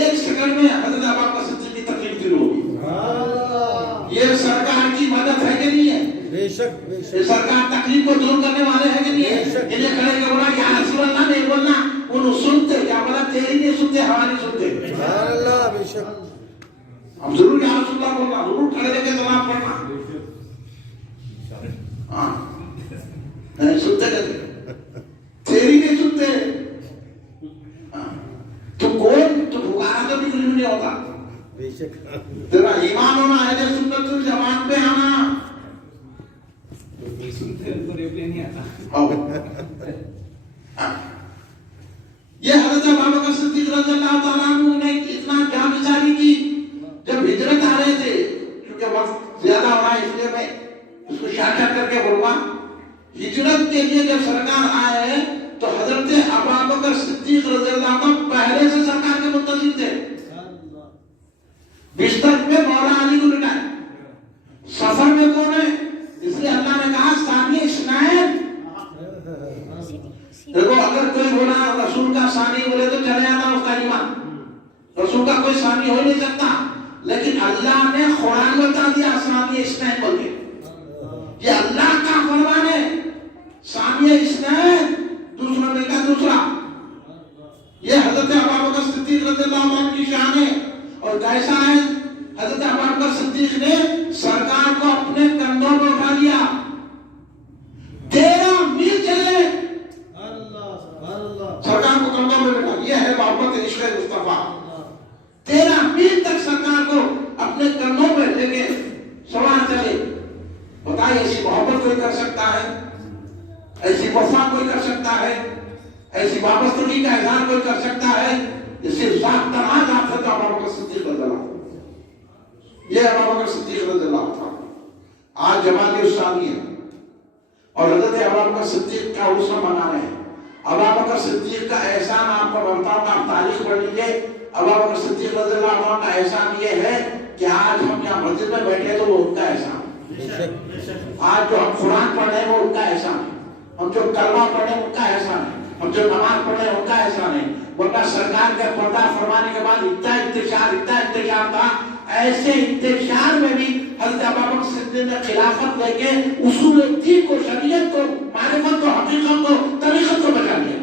1 سیکنڈ میں حضرت ابو بکر صدیق کی تکلیف دور ہو گئی. یہ سرکار کی مدد ہے کہ نہیں ہے؟ بے شک بے شک. یہ سرکار تکلیف کو دور کرنے والے ہیں کہ نہیں ہے؟ انہیں کھڑے کے بولا یا رسول اللہ نہیں بولنا، انہوں سنتے کیا بولا؟ تیری نہیں سنتے، ہماری سنتے. سبحان اللہ. بے شک. ہم ضرور یا رسول اللہ بولنا، ضرور کھڑے لے کے سلام پڑھنا. ہاں نہیں سنتے کہتے، تیری نہیں سنتے. تو کون تو پکارا تو بھی نہیں ہوتا. بے شک. تیرا ایمان ہونا اہل سنت الجماعت پہ آنا. یہ حضرت ابو بکر صدیق رضی اللہ تعالیٰ عنہ نے اتنا جانبداری کی. جب ہجرت آ رہے تھے، کیونکہ وقت زیادہ ہو رہا ہے اس لیے میں اس کو شارٹ کر کے بولوں. ہجرت کے لیے جب سرکار آئے تو حضرت ابو بکر صدیق رضی اللہ عنہ پہلے سے سرکار کے منتظر تھے. بستر میں مولا علی کو لٹائے. سفر میں کون ہے؟ اس لیے اللہ نے کہا ثانی اثنین. دیکھو اگر کوئی بولا رسول کا ثانی بولے تو چلے جاتا اس کا ایمان. رسول کا کوئی ثانی ہو نہیں سکتا، لیکن اللہ نے قرآن بتا دیا ثانی اثنین بول کے. یہ اللہ کا فرمان ہے. ثانی اثنین، دوسرا میں کا دوسرا. یہ حضرت ابو بکر صدیق رضی اللہ عنہ کی شان ہے. اور کیسا ہے؟ حضرت ابو بکر صدیق نے سرکار کو اپنے کندھوں پر اٹھا لیا. 13 میل چلے، سرکار کو کندھوں پر بٹھا. یہ ہے محبت عشق مصطفیٰ. 13 میل تک سرکار کو اپنے کندھوں پر لے کے سوار چلے. بتائیے ایسی محبت کوئی کر سکتا ہے؟ ایسی وفا کوئی کر سکتا ہے؟ ایسی وابستگی کا اظہار کوئی کر سکتا ہے؟ یہ صرف ذات تنہا ذات ہے تو ابو بکر صدیق رضی اللہ عنہ. یہ ابو بکر صدیق رضی اللہ عنہ آج جماعت اسلامی ہے اور حضرت ابو بکر صدیق کا عرصہ منا رہے ہیں. ابو بکر صدیق کا احسان آپ کو بتاؤں گا، آپ تاریخ پڑھ لیجیے. ابو بکر صدیق رضی اللہ عنہ کا احسان یہ ہے کہ آج ہم یہاں مسجد میں بیٹھے تو وہ ان کا احسان. آج جو ہم قرآن پڑھ رہے ہیں وہ ان کا احسان ہے. ہم جو کلمہ پڑھ رہے ہیں ان کا احسان ہے. ہم جو نماز پڑھ رہے ہیں ان کا احسان ہے. ورنہ سرکار کے پردہ فرمانے کے بعد اتنا انتشار تھا. ایسے انتشار میں بھی حضرت ابو بکر صدیق نے خلافت لے کے اصول دین کو، شریعت کو، معرفت کو، حقیقت کو، طریقت کو بچا لیا.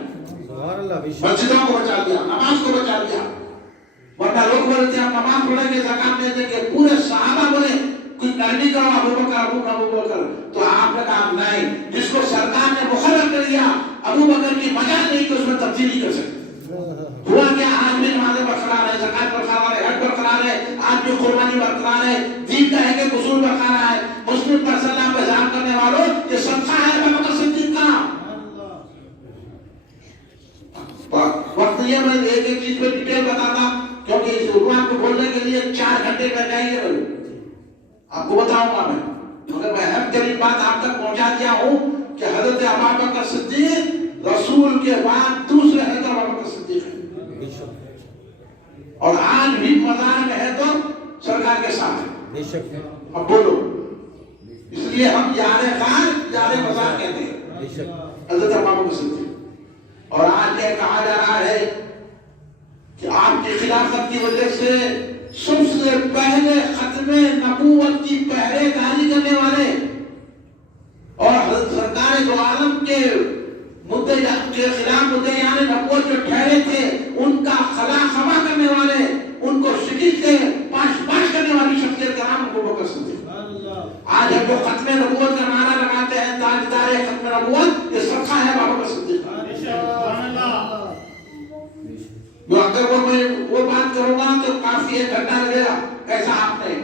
مسجدوں کو بچا لیا، نماز کو بچا لیا. ورنہ لوگ بولتے ہیں ہم نماز پڑھیں گے، زکات دیں گے. پورے صحابہ بولے کچھ نہیں کرو، ابو بکر. تو آپ نے کہا نہیں، جس کو سرکار نے مقرر کر دیا ابو بکر کی مجال نہیں کہ اس میں تبدیلی کر سکتے. ہوا کیا؟ آج بھی نمازیں برقرار ہے، زکات برقرار ہے، حج برقرار ہے، آج بھی قربانی برقرار ہے، دین کا ایک اصول برقرار ہے. مسلم پر سلام پہ ظاہر کرنے والوں یہ صدقہ ہے ابو بکر صدیق کا. وقت یہ میں ایک چیز پہ ڈیٹیل بتاتا کیونکہ اس عنوان کو بولنے کے لیے 4 گھنٹے کا چاہیے. آپ کو بتاؤں گا میں، مگر میں اہم ترین بات آپ تک پہنچا دیا ہوں کہ حضرت ابو بکر صدیق رسول کے بعد دوسرے ہیں تو ابو بکر صدیق ہے. اور آج بھی مزار میں ہے تو سرکار کے ساتھ ہے. اب بولو، اس لیے ہم یار غار یار مزار کہتے ہیں حضرت ابو بکر صدیق. اور آج یہ کہا جا رہا کی وجہ سے سب سے پہلے ختم نبوت کی پہرے داری کرنے والے اور حضرت سرکار دو عالم کے خلاف مدعیان نبوت جو ٹھہرے تھے ان کا خلا خبا کرنے والے، ان کو شکست سے پاش کرنے والی شخصیت کا نام ابو بکر صدیق۔ آج ہم جو ختم نبوت کا نعرہ لگاتے ہیں تاجدار ختم نبوت، یہ صدقہ ہے ابو بکر صدیق۔ جو اگر وہ بات کروں گا تو کافی ایک گھنٹہ لگے گا، ایسا آپ نے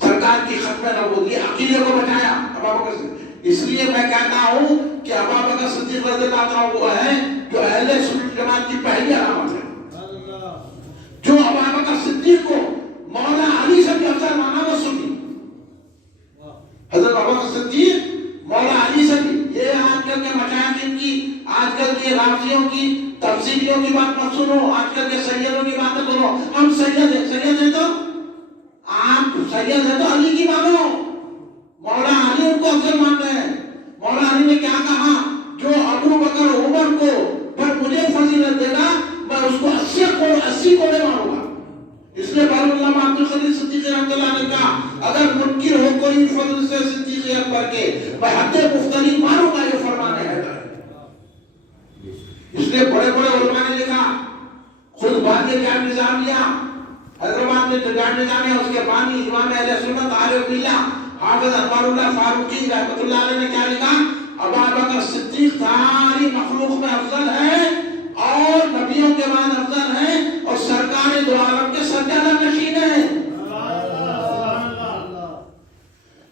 سرکار کی ختم نبوت یہ عقیدے کو بچایا ابو بکر صدیق۔ اس لیے میں کہتا ہوں کہ ابو بکر صدیق رضی اللہ عنہ وہ ہے جو اہل سنت جماعت کی پہلی علامت ہے۔ جو ابو بکر صدیق کو مولا علی سے بھی افضل مانا وہ سنی، حضرت ابو بکر صدیق مولا علی سے بھی۔ یہ آج کل کے مشائخ کی، آج کل کے رافضیوں کی، تفسیریوں کی بات مت سنو، آج کل کے سیدوں کی بات کرو۔ ہم سید ہیں تو آپ سید ہیں تو علی کی مانو، مولا علی ان کو افضل مانتے ہیں۔ مولا علی نے کیا کہا؟ جو ابو بکر عمر کو پر مجھے فضیلت دے گا میں اس کو 80 کوڑے ماروں گا۔ اس لیے بار اللہ عبد القادر صدیق رحمۃ اللہ نے کہا اگر منکر ہو کوئی فضل سے صدیق اکبر کے میں حد مفتری ماروں گا، یہ فرمان ہے۔ اس لیے بڑے بڑے علماء نے لکھا، خود بعد نے کیا نظام لیا، حیدرآباد میں جو جامع نظام ہے اس کے بانی امام اہل سنت عارف باللہ حافظ انوار اللہ فاروقی رحمۃ اللہ علیہ نے کیا لکھا؟ ابو بکر صدیق ساری مخلوق میں افضل ہے اور نبیوں کے بعد افضل ہے اور سرکار دو عالم کے سجادہ نشین ہے۔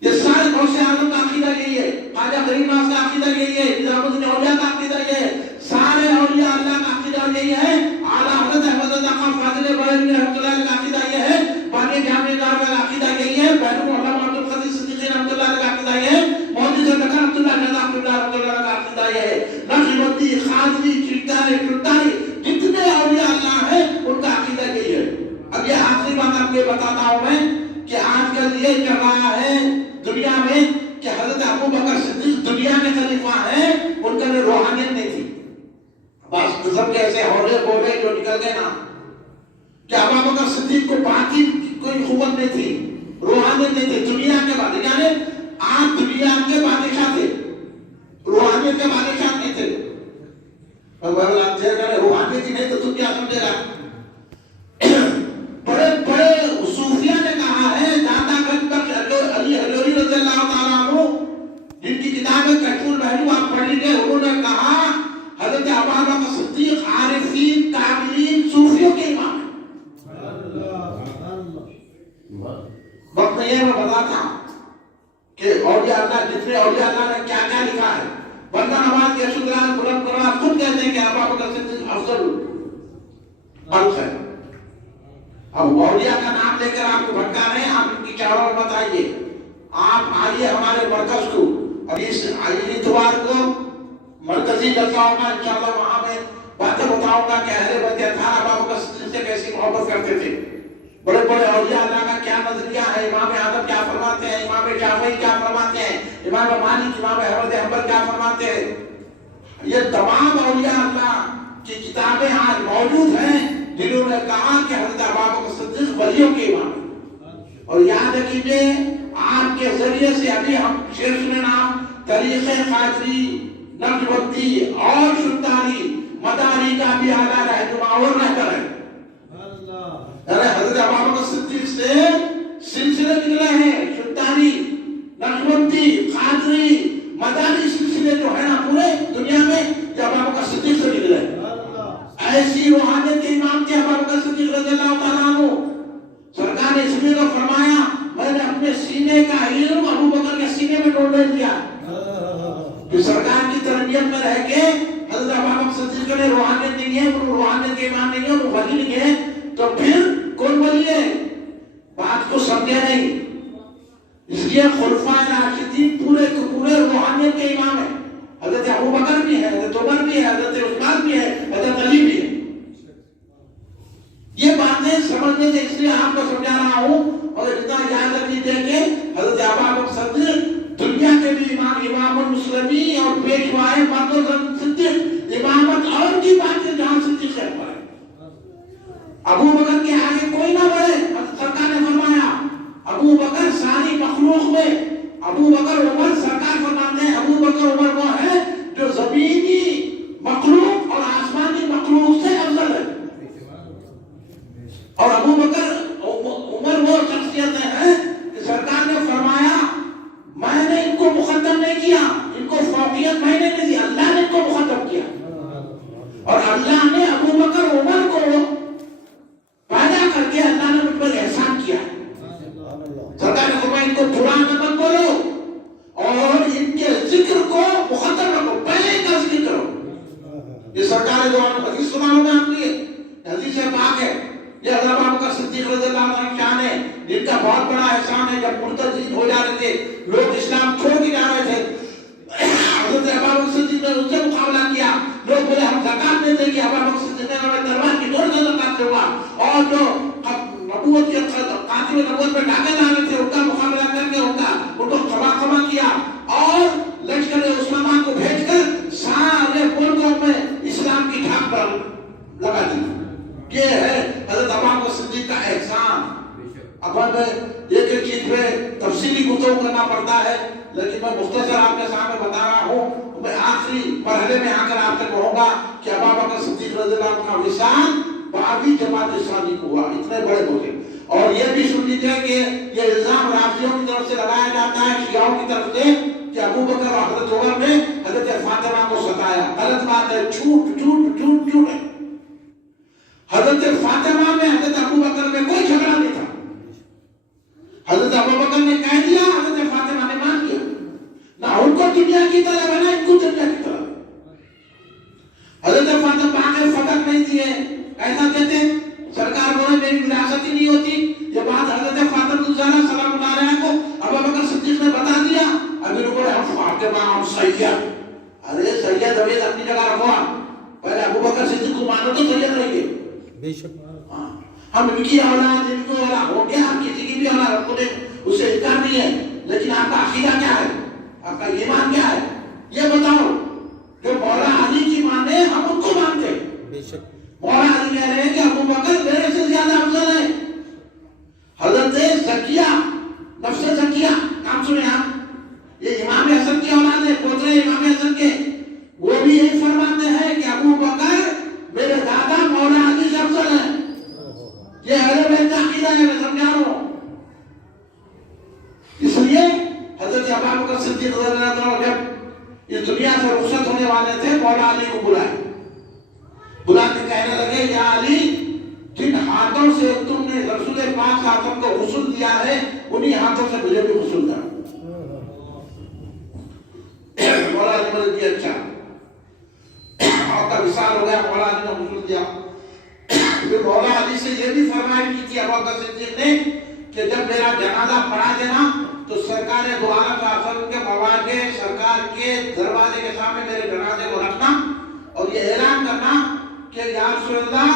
یہ سارے غوث اعظم کا عقیدہ یہی ہے، خواجہ غریب نواز کا عقیدہ یہی ہے، نظام الدین اولیاء کا عقیدہ یہ ہے، سارے اولیاء اللہ کا عقیدہ یہی ہے، اعلیٰ حضرت احمد رضا خان فاضل بریلوی رحمۃ اللہ کا عقیدہ یہ ہے، بانی جامع نظام کا عقیدہ یہی ہے، بین العلماء عبد القادر صدیق رحمۃ اللہ کا عقیدہ یہ ہے، مولوی صدق عبداللہ رضا رحمۃ اللہ کا عقیدہ یہ ہے، نقشبندی خاصی چلتانی ٹلتانی جتنے اولیاء اللہ ہیں ان کا عقیدہ یہی ہے۔ اب یہ آخری بات آپ کو بتاتا ہوں میں کہ آج کل یہ چل رہا ہے دنیا میں کہ حضرت ابو بکر صدیق دنیا کے خلیفہ ہیں، ان کا روحانیت نہیں تھی، بس قسم کے ایسے ہولے بولے جو نکل گئے نا کہ ابو بکر صدیق کو باقی کوئی قوت نہیں تھی، روحانیت نہیں تھی، دنیا کے بادشاہ، یعنی آپ دنیا کے بادشاہ تھے، روحانیت کے بادشاہ نہیں تھے۔ روحانیت ہی نہیں تو تم کیا سمجھے گا؟ بڑے بڑے صوفیہ نے کہا ہے، داتا گنج بخش علی حلوری رضی اللہ تعالیٰ عنہ جن کی کتاب ہے کشف المحجوب آپ پڑھ لیجیے، انہوں نے کہا حضرت ابو بکر صدیق عارفین کاملین صوفیوں کے امام ہیں۔ وقت نہیں ہے میں بتاتا کہ اولیاء اللہ جتنے اولیاء اللہ نے کیا کیا لکھا ہے۔ بندہ نواز کے شکران بلند قرآن خود کہتے ہیں کہ ابو بکر صدیق افضل خلق ہے۔ اب اولیاء کا نام لے کر آپ کو بھٹکا رہے ہیں، آپ ان کی چاروں میں بتائیے۔ آپ آئیے ہمارے مرکز کو، ابھی اس اتوار کو مرکزی جلسہ ہوگا انشاءاللہ، وہاں میں باتیں بتاؤں گا کہ اہل بیت اطہار ابو بکر صدیق سے کیسی محبت کرتے تھے، بڑے بڑے اولیاء اللہ کا کیا نظریہ ہے، امام اعظم کیا فرماتے ہیں، امام شافعی کیا فرماتے ہیں، امام مالک، امام احمد حنبل کیا فرماتے ہیں۔ یہ تمام اولیاء اللہ کی کتابیں آج موجود ہیں جنہوں نے کہا کہ حضرت ابو بکر صدیق ولیوں کے امام ہیں۔ اور یاد رکھیے آپ کے ذریعے سے ابھی ہم شعر سنے نام طریق قادری، نقشبندی اور سلطانی مداری کا بھی اعلیٰ رہنما اور رہبر ہے۔ حضرت ابو بکر صدیق سے سلسلے نکلے ہیں، سلطانی، نقشبندی، قادری، مداری سلسلے جو ہے نا پورے دنیا میں یہ ابو بکر صدیق سے نکلے ہیں۔ ایسی روحانیت کے امام تھے ابو بکر صدیق رضی اللہ تعالیٰ عنہ۔ سرکار نے اس لیے تو فرمایا میں نے اپنے سینے کا علم ابو بکر کے سینے میں ڈال دیا کہ سرکار کی تربیت میں رہ کے حضرت ابو بکر صدیق نے روحانیت نہیں ہے، وہ روحانیت کے امام نہیں ہے، وہ ولی نہیں ہے، تو پھر کون ولی ہے؟ بات کو سمجھے نہیں۔ اس لیے خلفائے راشدین پورے کے پورے روحانیت کے امام ہیں۔ حضرت ابو بکر بھی ہے، حضرت عمر بھی ہے، حضرت عثمان بھی ہے، حضرت علی بھی ہے۔ یہ باتیں سمجھنے سے اس لیے آپ کو سمجھا رہا ہوں، اور اتنا یاد رکھیے کہ حضرت ابو بکر صدیق دنیا کے بھی امام، امام المسلمین اور پیشوائے مرد صدیق، امامت اور کی بات ہے جہاں صدیق ہے۔ ابو بکر کے آگے کوئی نہ بڑھے. سرکار نے فرمایا ابو بکر ساری مخلوق میں ابو بکر عمر سرکار فرماتے ہیں ابو بکر عمر وہ ہے جو زمینی مخلوق اور آسمانی مخلوق سے افضل ہے. اور ابو بکر عمر وہ شخصیتیں ہیں کہ سرکار نے فرمایا میں نے ان کو مقدم نہیں کیا, ان کو فوقیت میں نے نہیں دی, اللہ نے ان کو مقدم کیا. اور اللہ نے ابو بکر عمر کو پیدا کر کے اللہ نے ان پر احسان کیا. سرکار نے فرمایا ان کو برا مت بولو اور ان کے ذکر کو مقدم رکھو, پہلے کا ذکر کرو. یہ سرکار دعا میں حدیث سناؤں میں آپ لیے حدیث پاک ہے. یہ حضرت ابو بکر صدیق رضی اللہ عنہ کی شان ہے جن کا بہت بڑا احسان ہے. جب مرتد ہو جا رہے تھے, لوگ اسلام چھوڑ کے جا رہے تھے, حضرت ابو بکر صدیق نے ان سے مقابلہ کیا. لوگ بولے ہم زکات نہیں دیں گے. ابو بکر صدیق نے ہمیں تلوار کی ڈور سے زکات دلوا, اور جو نبوت کے قاتل نبوت پہ ڈاکے ڈالے تھے ان کا مقابلہ کر کے ان کو خبا کیا, اور لشکر عثمانہ کو بھیج کر سارے ملکوں میں اسلام کی ڈھاک پر لگا دی. یہ ہے حضرت ابو بکر صدیق کا احسان. اب ایک ایک چیز پہ تفصیلی گفتگو کرنا پڑتا ہے, لیکن میں مختصر آپ کے سامنے بتا رہا ہوں. میں آخری مرحلے میں آ کر آپ سے کہوں گا کہ ابو بکر صدیق رضی اللہ عنہ کا وصال 12ویں جماعت اسلامی کو ہوا. اتنے بڑے ہو گئے. اور یہ بھی سن لیجیے کہ یہ الزام رافضیوں کی طرف سے لگایا جاتا ہے, شیعوں کی طرف سے, کہ ابو بکر اور حضرت عمر نے حضرت فاطمہ کو ستایا. غلط بات ہے, جھوٹ جھوٹ جھوٹ جھوٹ ہے. حضرت فاطمہ میں حضرت ابو بکر میں کوئی جھگڑا نہیں تھا. حضرت ابو بکر نے کہہ دیا, حضرت فاطمہ نے مان لیا. نہ ان کو دنیا کی طرح بنا, ان کو دنیا کی طرح. حضرت فاطمہ کے فقط نہیں تھے, ایسا کہتے سرکار بولے میری وراثت ہی نہیں ہوتی. یہ بات حضرت فاطمہ الزہرا سلام اللہ علیہا کو ابو بکر صدیق نے بتا دیا. ابھی لوگوں نے ہم فاطمہ ہم سید, ارے سید ابھی اپنی جگہ رکھو, پہلے ابو بکر صدیق کو مانو تو سید رہیں گے. بے شک ہم ان کی اولاد, ان کو اولاد ہو گیا, ہم کسی کی بھی اولاد, ہم کو اس سے انکار نہیں ہے. لیکن آپ کا عقیدہ کیا ہے, آپ کا ایمان کیا ہے, یہ بتاؤ. جو مولا علی کی مانے ہم ان کو مانتے ہیں. بے شک مولا علی کہہ رہے ہیں کہ ابو بکر میرے سے زیادہ افضل ہے. حضرت زکیہ, نفس زکیہ نام سنے آپ, یہ امام حسن کی اولاد ہے, پوترے امام حسن کے. وہ بھی یہی فرماتے ہیں کہ ابو بکر میرے دادا مولا علی سے افضل ہے. یہ اہل بیت کا عقیدہ ہے, میں سمجھا رہا ہوں. اس لیے حضرت ابو بکر صدیق رضی اللہ عنہ جب اس دنیا سے رخصت ہونے والے تھے, مولا علی کو بلائے. بلا کے کہنے لگے یا علی, جن ہاتھوں سے تم نے رسول پاک ہاتھوں کو غسل دیا ہے, انہی ہاتھوں سے مجھے بھی غسل دیا. مولا علی نے دیا, اچھا آپ کا وصال ہو گیا. مولا علی نے غسل دیا. پھر مولا علی سے یہ بھی فرمائش کی تھی ابو بکر صدیق نے کہ جب میرا جنازہ پڑھا دینا تو سرکار دو عالم صلی اللہ علیہ وسلم کے مواقع سرکار کے دروازے کے سامنے میرے جنازے کو رکھنا, اور یہ اعلان کرنا کہ یا رسول اللہ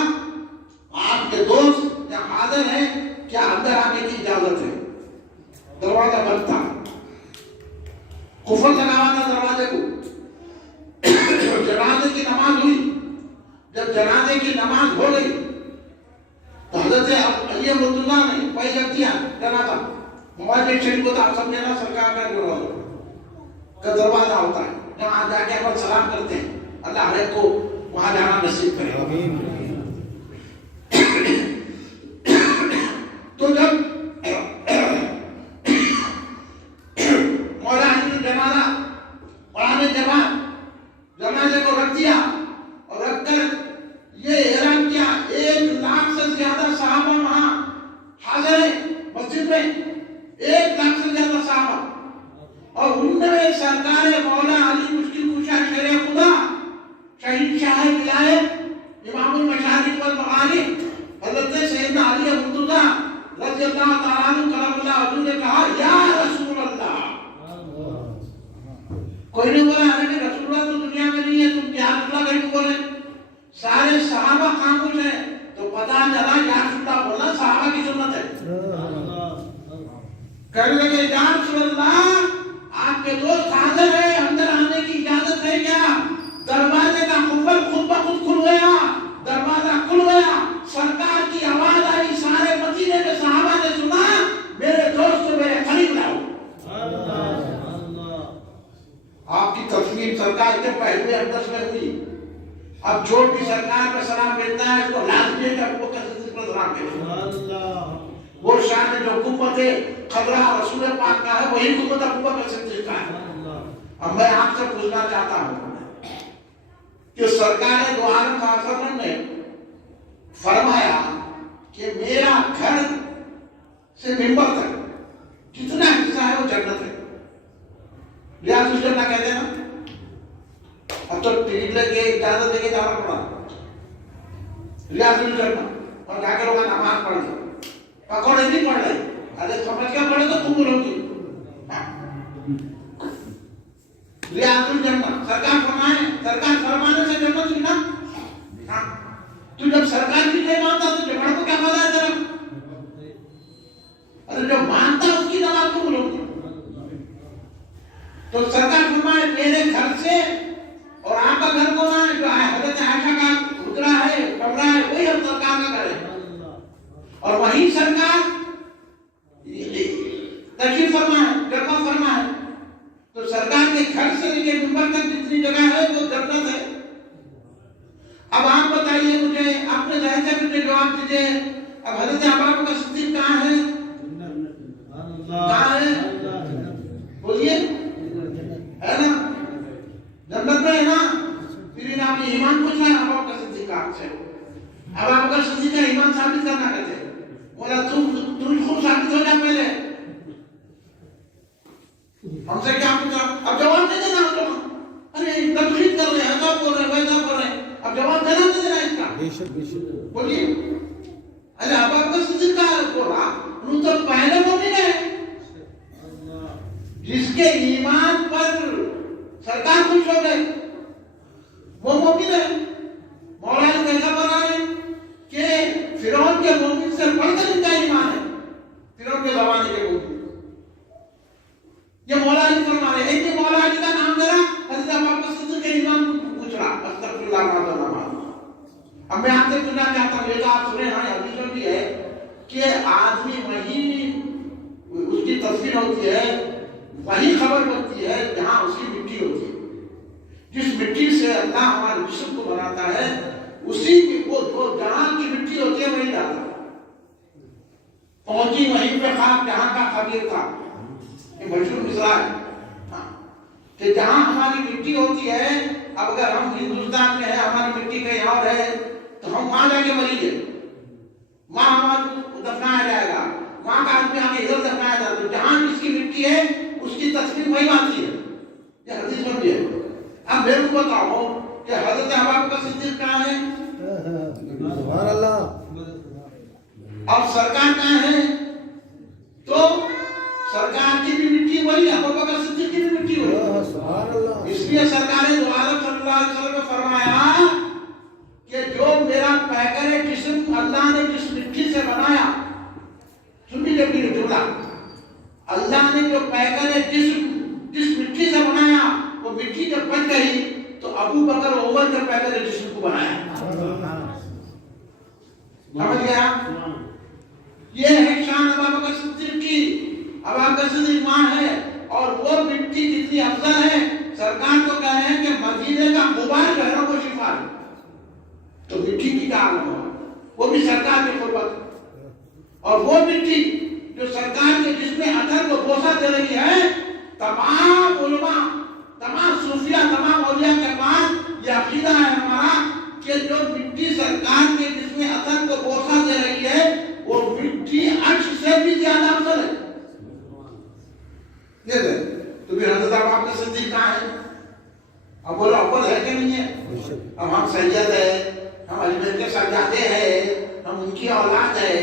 آپ کے دوست یہاں حاضر ہیں, کیا اندر آنے کی اجازت ہے. دروازہ بند تھا, قفل لگا تھا دروازے کو. جنازے کی نماز ہوئی. جب جنازے کی نماز ہو گئی تو حضرت علی عبداللہ نے پہلے جب دیا جنازہ, موجود شریف کو تو آپ سمجھے نا, سرکار کا دروازہ ہوتا ہے جہاں جا کے اپن سلام کرتے ہیں. اللہ ہر ایک کو وہاں جانا نصیب کرے. تو جب مولا علی نے جنازہ پڑھانے کے بعد جنازے کو رکھ دیا, اور رکھ کر یہ اعلان کیا 1 لاکھ سے زیادہ صحابہ وہاں حاضر ہیں مسجد میں. 1 لاکھ سے زیادہ صحابہ, اور ان میں سرکار مولا علی مشکل کشا شیر خدا شہید شاہ ولایت امام المشارق والمغارب حضرت سیدنا علی عبداللہ رضی اللہ تعالیٰ عنہ کرم اللہ وجہہ نے کہا یا رسول اللہ. کوئی نہیں بولا ارے کہ رسول اللہ تو دنیا میں نہیں ہے, تم کیا رسول اللہ کہیں بولے. سارے صحابہ خاموش ہیں تو پتا چلا یا رسول اللہ بولا, صحابہ کی سنت ہے. کہنے لگے یا رسول اللہ آپ کے دوست حاضر ہیں, اندر آنے کی اجازت ہے کیا. دروازے کا قفل خود بخود کھل گیا, دروازہ کھل گیا, سرکار کی اب جو بھی سرکار کا سلام بھیجتا ہے اس کو لازمی ہے کہ ابو بکر صدیق پر سلام بھیجے. وہ شان جو قوت خبرہ رسول پاک کا ہے وہی قوت ابو بکر صدیق کا ہے. اب میں آپ سے پوچھنا چاہتا ہوں کہ سرکار دو عالم صلی اللہ علیہ وسلم نے فرمایا کہ میرا گھر سے ممبر تک جتنا حصہ ہے وہ جنت ہے. ریاض الجنہ کہتے ہیں نا. اب تو ٹکٹ لے کے اجازت دے کے جانا پڑا ریاض الجنہ اور جا کے لوگ نماز پڑھ لیں پکوڑے نہیں پڑھ رہے. ارے سمجھ کے پڑھے تو تم بولو گی ریاض الجنہ. سرکار فرمانے سے جنت ہوئی نا. تو جب سرکار کی نہیں مانتا تو جھگڑ کو کیا مزہ ہے تیرا؟ ارے جو مانتا اس کی نماز تم بولو گی. تو سرکار فرمائے میرے گھر سے اور آپ کا گھر کون ہے جو حضرت عائشہ کا اترا ہے کمرہ ہے وہی ہم سرکار کا کریں. اور وہی سرکار تشریف فرما ہے جگہ فرما ہے. تو سرکار کے گھر سے لے کے منبر تک جتنی جگہ ہے وہ جنت ہے. اب آپ بتائیے مجھے اپنے ذہن سے مجھے جواب دیجیے. اب حضرت ابو بکر صدیق کہاں ہے؟ کہاں ہے؟ بولیے ہے نا جنت میں ہے نا. پھر آپ نے ایمان پوچھا ہے ابو بکر صدیق کا سے. اب ابو بکر صدیق کا ایمان ثابت کرنا کہتے ہیں. بولا تم خود ثابت ہو جا پہلے. ہم سے کیا پوچھا؟ اب جواب نہیں دینا. ارے تقلید کر رہے ہیں ایسا بول رہے ہیں ویسا بول رہے ہیں. اب جواب دینا نہیں دینا اس کا. بے شک بے شک. بولیے. ارے ابو بکر صدیق کا بولا ان تو پہلے مومن ہے جس کے ایمان پر سرکار خوش ہو گئے وہ مومن ہے. مولا نے کیسا بنا ہے کہ فرعون کے مومن سے بڑھ کر ان کا ایمان ہے. فرعون کے زمانے کے مومن یہ مولا علی فرما رہے ہیں کہ مولا علی کا نام ذرا حضرت ابو بکر صدیق کے ایمان کو پوچھ رہا. استغفر اللہ العظیم. اب میں آپ سے پوچھنا چاہتا ہوں یہ تو آپ سنے نا حدیث میں بھی ہے کہ آدمی وہی اس کی تصویر ہوتی ہے وہی خبر بنتی ہے جہاں اس کی مٹی ہوتی ہے. جس مٹی سے اللہ ہمارے جسم کو بناتا ہے اسی کی وہ جہاں کی مٹی ہوتی ہے وہی جاتا ہے. پہنچی وہیں پہ خواب جہاں کا خبیر تھا. یہ مشہور مصرع ہے کہ جہاں ہماری مٹی ہوتی ہے. اب اگر ہم ہندوستان میں ہیں ہماری مٹی کہیں اور ہے تو ہم وہاں جا کے مریض ہیں. وہاں ہمارا دفنایا جائے گا. وہاں کا آدمی آگے ادھر دفنایا جاتا ہے. جہاں جس کی مٹی ہے اس کی تصویر وہی آتی ہے. یہ حدیث میں بھی ہے. اب میرے کو بتاؤ کہ حضرت ابو بکر صدیق کہاں ہے؟ سبحان اللہ. اور سرکار کہاں ہے؟ تو سرکار کی بھی مٹی وہی ابو بکر صدیق کی بھی مٹی وہی. سبحان اللہ. اس لیے سرکار دو عالم صلی اللہ علیہ وسلم نے فرمایا کہ جو میرا پیکر جسم اللہ نے جس مٹی سے بنایا. سنی جب جملہ اللہ نے جو پیکر جس مٹی سے بنایا وہ مٹی جب بن گئی تو ابو بکر عمر کے پیکر جسم کو بنایا. سمجھ گیا؟ یہ ہے شان ابو بکر صدیق کی. ابو بکر صدیق ماں ہے اور وہ مٹی جتنی افضل ہے. سرکار تو کہہ رہے ہیں کہ مدینے کا غبار گھروں کو شفا ہے. تو مٹی کی کیا عالم ہے وہ بھی سرکار کی قربت. اور وہ مٹی جو سرکار کے جس میں اثر کو بوسہ دے رہی ہے تمام علماء تمام صوفیہ تمام اولیاء کے پاس یہ عقیدہ ہے ہمارا کہ جو مٹی سرکار کے جس میں اثر کو بوسہ دے رہی ہے وہ مٹی عرش سے بھی زیادہ افضل ہے. یہ دے تو پھر حضرت ابو بکر صدیق کہاں ہے؟ اب بولو اول ہے کہ نہیں ہے؟ اب ہم سید ہے ہم اجمیر کے سجادے ہیں ہم ان کی اولاد ہے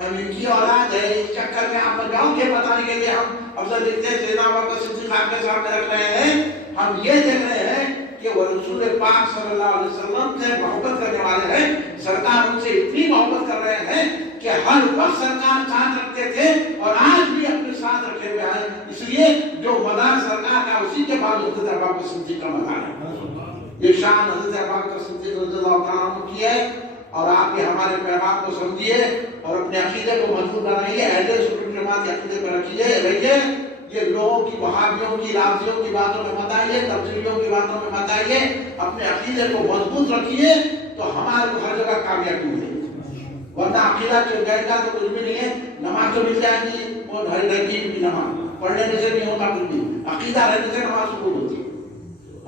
ہم ان کی اولاد ہے. اس چکر میں آپ جاؤ گے بتانے کے لیے ہم افضل لکھتے ہیں سیدنا ابو بکر صدیق آپ کے سامنے رکھ رہے ہیں. ہم یہ دیکھ رہے ہیں کہ وہ رسول پاک صلی اللہ علیہ وسلم سے محبت کرنے والے ہیں. سرکار ان سے اتنی محبت کر رہے ہیں کہ ہر وقت سرکار ساتھ رکھتے تھے اور آج بھی اپنے ساتھ رکھے ہوئے ہیں. اس لیے جو مدار سرکار کا اسی کے بعد حضرت ابو بکر صدیق کا مدار ہے. یہ شان حضرت ابو بکر صدیق رضی اللہ تعالیٰ عنہ کی ہے. اور آپ یہ ہمارے پیغام کو سمجھیے اور اپنے عقیدے کو مضبوط بنائیے. اہل سنت جماعت کے عقیدے پر رکھیے رہیے. یہ لوگوں کی وہابیوں کی رافضیوں کی باتوں میں مت آئیے، تبدیلیوں کی باتوں میں مت آئیے، اپنے عقیدے کو مضبوط رکھیے تو ہمارے کو ہر جگہ کامیابی ملے گی۔ ورنہ عقیدہ چل جائے گا تو کچھ بھی نہیں ہے، نماز تو مل جائے گی اور ہر ترکیب کی نماز پڑھنے سے نہیں ہوتا کچھ بھی، عقیدہ رہنے سے نماز قبول ہوتی ہے۔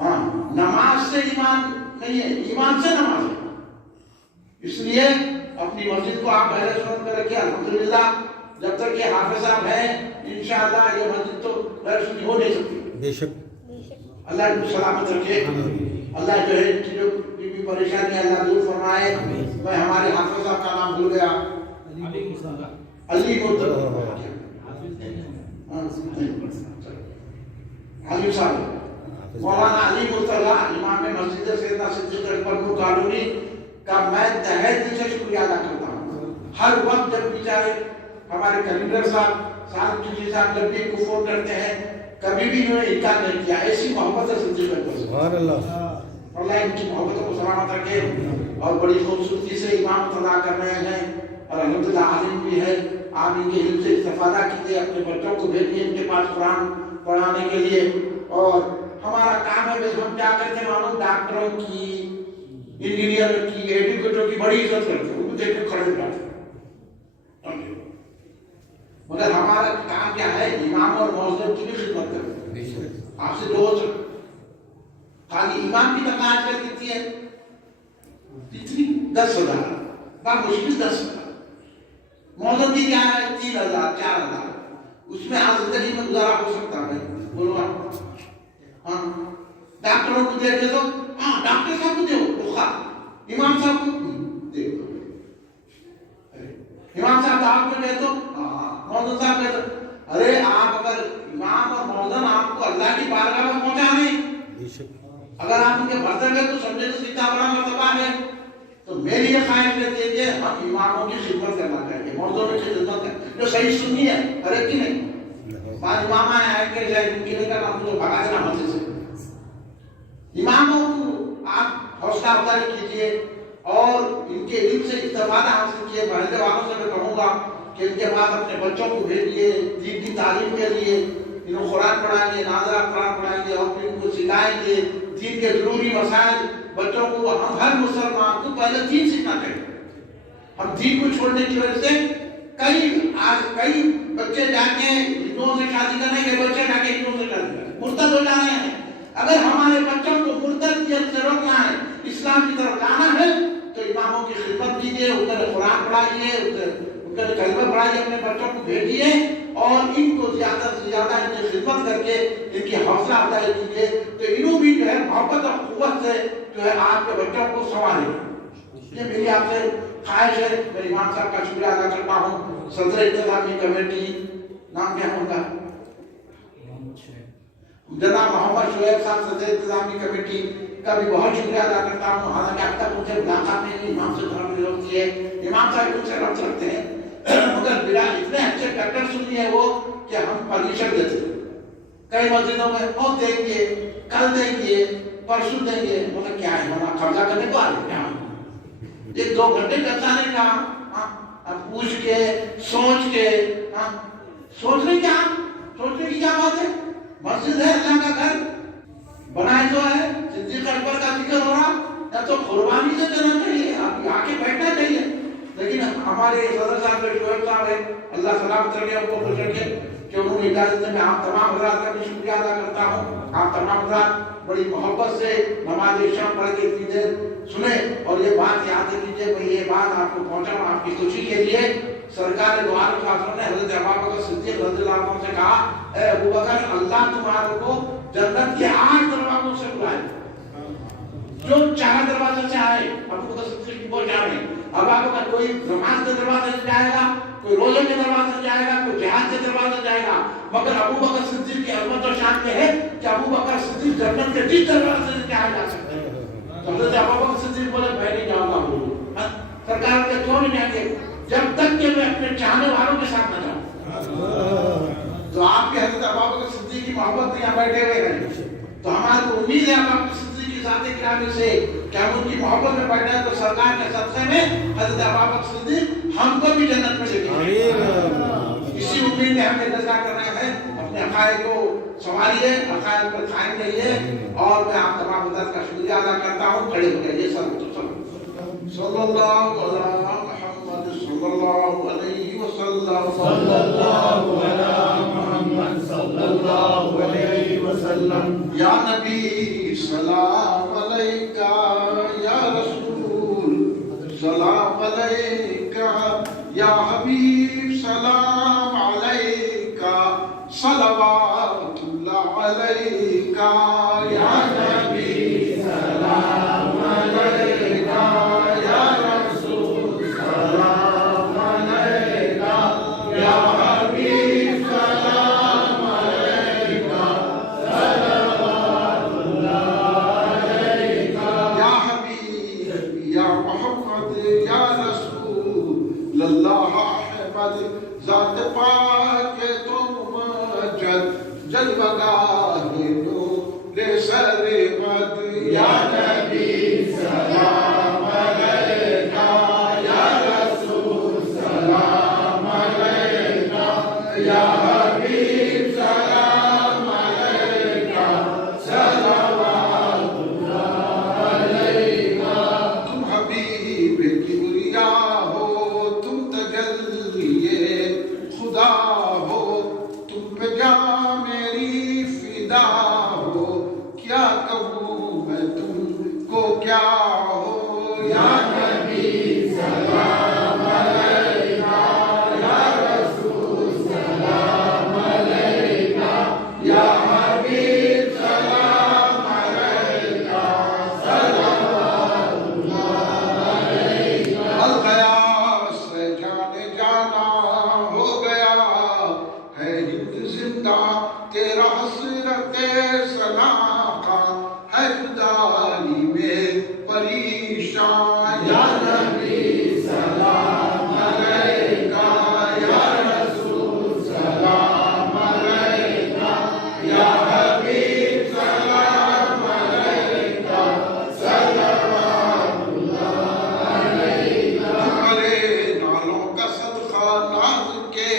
ہاں، نماز سے ایمان نہیں ہے، ایمان سے نماز ہے۔ اس لیے اپنی مسجد کو آپ اہل سنت میں رکھیے۔ الحمدللہ جب تک یہ حافظ صاحب ہیں انشاءاللہ یہ مسجد تو غیر سنی ہو نہیں سکتی۔ بے شک اللہ ان کو سلامت رکھے، اللہ جو ہے ان کی جو بھی پریشانی اللہ دور فرمائے۔ میں ہمارے حافظ صاحب کا نام بھول گیا، علی علی صاحب، مولانا علی مرتضیٰ امام مسجد سیدنا صدیق اکبر کالونی کا میں تہہ دل سے شکریہ ادا کرتا ہوں۔ ہر وقت جب بیچارے ہمارے کلیڈر صاحب صاحب صاحب جب بھی ان کو فون کرتے ہیں کبھی بھی انہوں نے انکار نہیں کیا، ایسی محبت ہے صدیق اکبر سے۔ سبحان اللہ، اللہ ان کی محبتوں کو سلامت رکھے اور بڑی خوبصورتی سے امامت ادا کر رہے ہیں اور الحمدللہ عالم بھی ہے۔ آپ ان کے علم سے استفادہ کیجیے، اپنے بچوں کو بھیجیے ان کے پاس قرآن پڑھانے کے لیے۔ اور ہمارا کام ہے بس ہم کیا کرتے ہیں معلوم، ڈاکٹروں کی، انجینئر کی، ایڈوکیٹر کی بڑی عزت کرتے ہیں، ان کو دیکھ کے کھڑے ہو جاتے ہیں۔ مگر ہمارا کام کیا ہے، امام اور مؤذن کی بھی خدمت کرنا۔ آپ سے دو خالی امام کی تنخواہ کر دیتی ہے کتنی 10,000، بہت مشکل 10,000، مؤذن کی کیا ہے 3,000 4,000، اس میں آپ زندگی میں گزارا ہو سکتا ہے۔ بولو ہاں، ڈاکٹروں کو دے دو، ہاں ڈاکٹر صاحب کو دو، امام صاحب کو دے دو، امام صاحب آپ کو دے دو، مؤذن صاحب دے دو۔ ارے آپ اگر امام اور مؤذن آپ کو اللہ کی بارگاہ میں پہنچا نہیں، اگر آپ ان کے بھرتے گئے تو سمجھے تو سیدھا بڑا مرتبہ ہے۔ تو میری یہ خواہش رہتی ہے کہ ہم اماموں کی خدمت کرنا چاہیے، مؤذنوں کی خدمت کرنا جو صحیح سنی ہے، ارے کی نہیں بعض امام آئے کہ ان کی نہیں کرنا، ہم کو بھگا دینا مسجد سے۔ اماموں کو آپ حوصلہ افزائی کیجیے اور ان کے علم سے استفادہ حاصل کیے۔ محلے والوں سے میں کہوں گا کہ ان کے پاس اپنے بچوں کو بھیجیے دین کی تعلیم کے لیے، انہوں قرآن پڑھائیں گے، ناظرہ قرآن پڑھائیں گے اور پھر ان کو سکھائیں گے دین کے ضروری مسائل بچوں کو۔ ہم ہر مسلمان کو پہلے دین سیکھنا چاہیے۔ ہم دین کو چھوڑنے کی وجہ سے کئی بچے جا کے ہندوؤں سے شادی کرنے کے بچے جا کے ہندوؤں سے شادی کریں، مرتد ہو جا رہے ہیں۔ اگر ہمارے بچوں کو مرتدیت سے روکنا ہے، اسلام کی طرف لانا ہے تو اماموں کی خدمت کیجیے، ان کا قرآن پڑھائیے، ان کا کلمہ پڑھائیے، اپنے بچوں کو بھیجیے اور ان کو زیادہ سے زیادہ ان کی خدمت کر کے ان کی حوصلہ افزائی کیجیے تو انہوں بھی جو ہے محبت اور قوت سے جو ہے آپ کے بچوں کو سنبھالیں۔ یہ میری آپ سے خواہش ہے۔ میں امام صاحب کا شکریہ ادا کرتا ہوں، صدر انتظامی کمیٹی، نام کیا ہوگا جناب محمد شعیب صاحب، صدر انتظامی کمیٹی کا بھی بہت شکریہ ادا کرتا ہوں۔ حالانکہ اب تک مجھے ملاقات نہیں ہوئی، امام سے طرف نہیں ہوتی ہے، امام صاحب ان سے ربط رکھتے ہیں، مگر بلا اتنے اچھے ڈاکٹر سنی ہے وہ کہ ہم پرمیشن دیتے ہیں کئی مسجدوں میں، وہ دیں گے، کل دیں گے، پرسوں دیں گے، مگر کیا ہے ہمارا قبضہ کرنے کو آ رہے کیا 1-2 گھنٹے کرتا نہیں کہا، پوچھ کے سوچ کے، سوچنے کی کیا بات ہے؟ مسجد ہے، اللہ کا گھر بنائے تو ہے، صدیق اکبر کا ذکر ہو رہا، یا تو قربانی سے دینا چاہیے، آپ آ کے بیٹھنا چاہیے۔ لیکن ہمارے صدر صاحب کے شعیب صاحب ہے، اللہ سلامت رکھے، ان کو خوش رکھے کہ انہوں نے اجازت میں آپ تمام حضرات کا بھی شکریہ ادا کرتا ہوں۔ آپ تمام حضرات بڑی محبت سے نماز شام پڑھ کے اتنی دیر سنے اور یہ بات یاد کیجیے، میں یہ بات آپ کو پہنچاؤں آپ کی خوشی کے لیے۔ سرکار دو عالم خاصوں نے حضرت ابوبکر صدیق رضی اللہ عنہ سے کہا، اے ابوبکر اللہ تمہارے کو جنت کے 8 دروازوں سے بلائے، جو 4 دروازے سے آئے ابوبکر صدیق کو جا رہے ہیں۔ اب آپ کا کوئی نماز کے دروازے سے جائے گا، کوئی روزے کے دروازے سے جائے گا، کوئی جہاد کے دروازے سے جائے گا، مگر ابوبکر صدیق کی عظمت و شان یہ ہے کہ ابوبکر صدیق جنت کے جس دروازے سے جایا جا سکتا ہے۔ تو حضرت ابوبکر صدیق بولے میں نہیں جاؤں گا، سرکار کے کیوں نہیں جائیں گے؟ جب تک کہ میں اپنے چاہنے والوں کے ساتھ نہ جاؤں۔ تو آپ کے حضرت ابوبکر صدیق کی محبت میں یہاں بیٹھے ہوئے ہیں، تو ہمارے کو امید ہے ابوبکر صدیق کی ذات گرامی سے کہ ہم ان کی محبت میں بیٹھے ہیں تو سرکار کے صدقے میں حضرت ابوبکر صدیق ہم کو بھی جنت میں لے جائیں گے۔ اسی امید میں ہمیں جزا کرنا ہے، اپنے عقائد کو سنبھالیے، عقائد پر قائم رہیے، اور میں آپ تمام حضرات کا شکریہ ادا کرتا ہوں. کھڑے ہو جائیے سب. صلی اللہ علی محمد صلی اللہ علیہ وسلم. صلی اللہ علی محمد صلی اللہ علیہ وسلم. یا نبی سلام علیکہ، یا رسول سلام علیکہ، یا حبیب سلام علیکہ، صلوات اللہ علیکہ. یا نبی سلام علیکہ، یا رسول سلام علیکہ، یا حبیب سلام علیکہ، صلوات اللہ علیکہ. یا حبیب یا محمد یا رسول اللہ احمد، ذات پاک تم مجد، جلوگاہ نور سرمد. یا نبی سلام علیکہ، یا رسول سلام علیکہ، یا حبیب سلام علیکہ، صلوات اللہ علیکہ. تم حبیب کبریا ہو، تم تجلی خدا ہو، تم پہ جان میری فدا ہو. کیا کہوں میں تم کو کیا ہو. یا نبی سلام علیکہ، یا رسول سلام علیکہ، یا حبیب سلام علیکہ، صلوات اللہ علیکہ. القیاس سے جانے جانا ہو گیا ہے ہند زندہ، تیرا حسرت ثنا کا ہے جدائی میں پریشان. یا نبی سلام علیکہ، یا رسول سلام علیکہ، یا حبیب سلام علیکہ، صلوات اللہ علیکہ. تمہارے نالوں کا صدقہ، ناز کے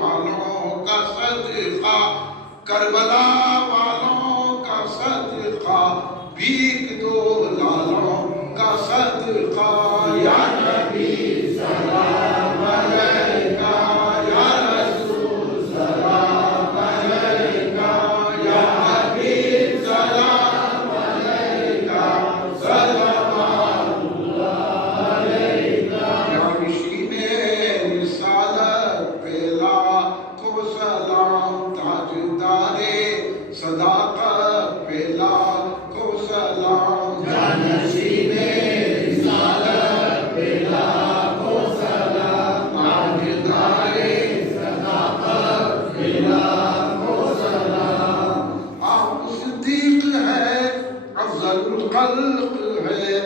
بالوں کا صدقہ، کربلا والوں کا صدقہ، بھیک دو لالوں کا صدقہ. یا نبی سلام علیکہ، یا رسول سلام علیکہ، یا حبیب سلام علیکہ، صلوات اللہ علیکہ. یا مشین رسالت پہ لاکھوں سلام، تاجدار صداقت پہ لاکھوں سلام. جانشین رسالت پہ لاکھوں سلام، تاجدار صداقت پہ لاکھوں سلام. آپ صدیق ہے، افضل الخلق ہے،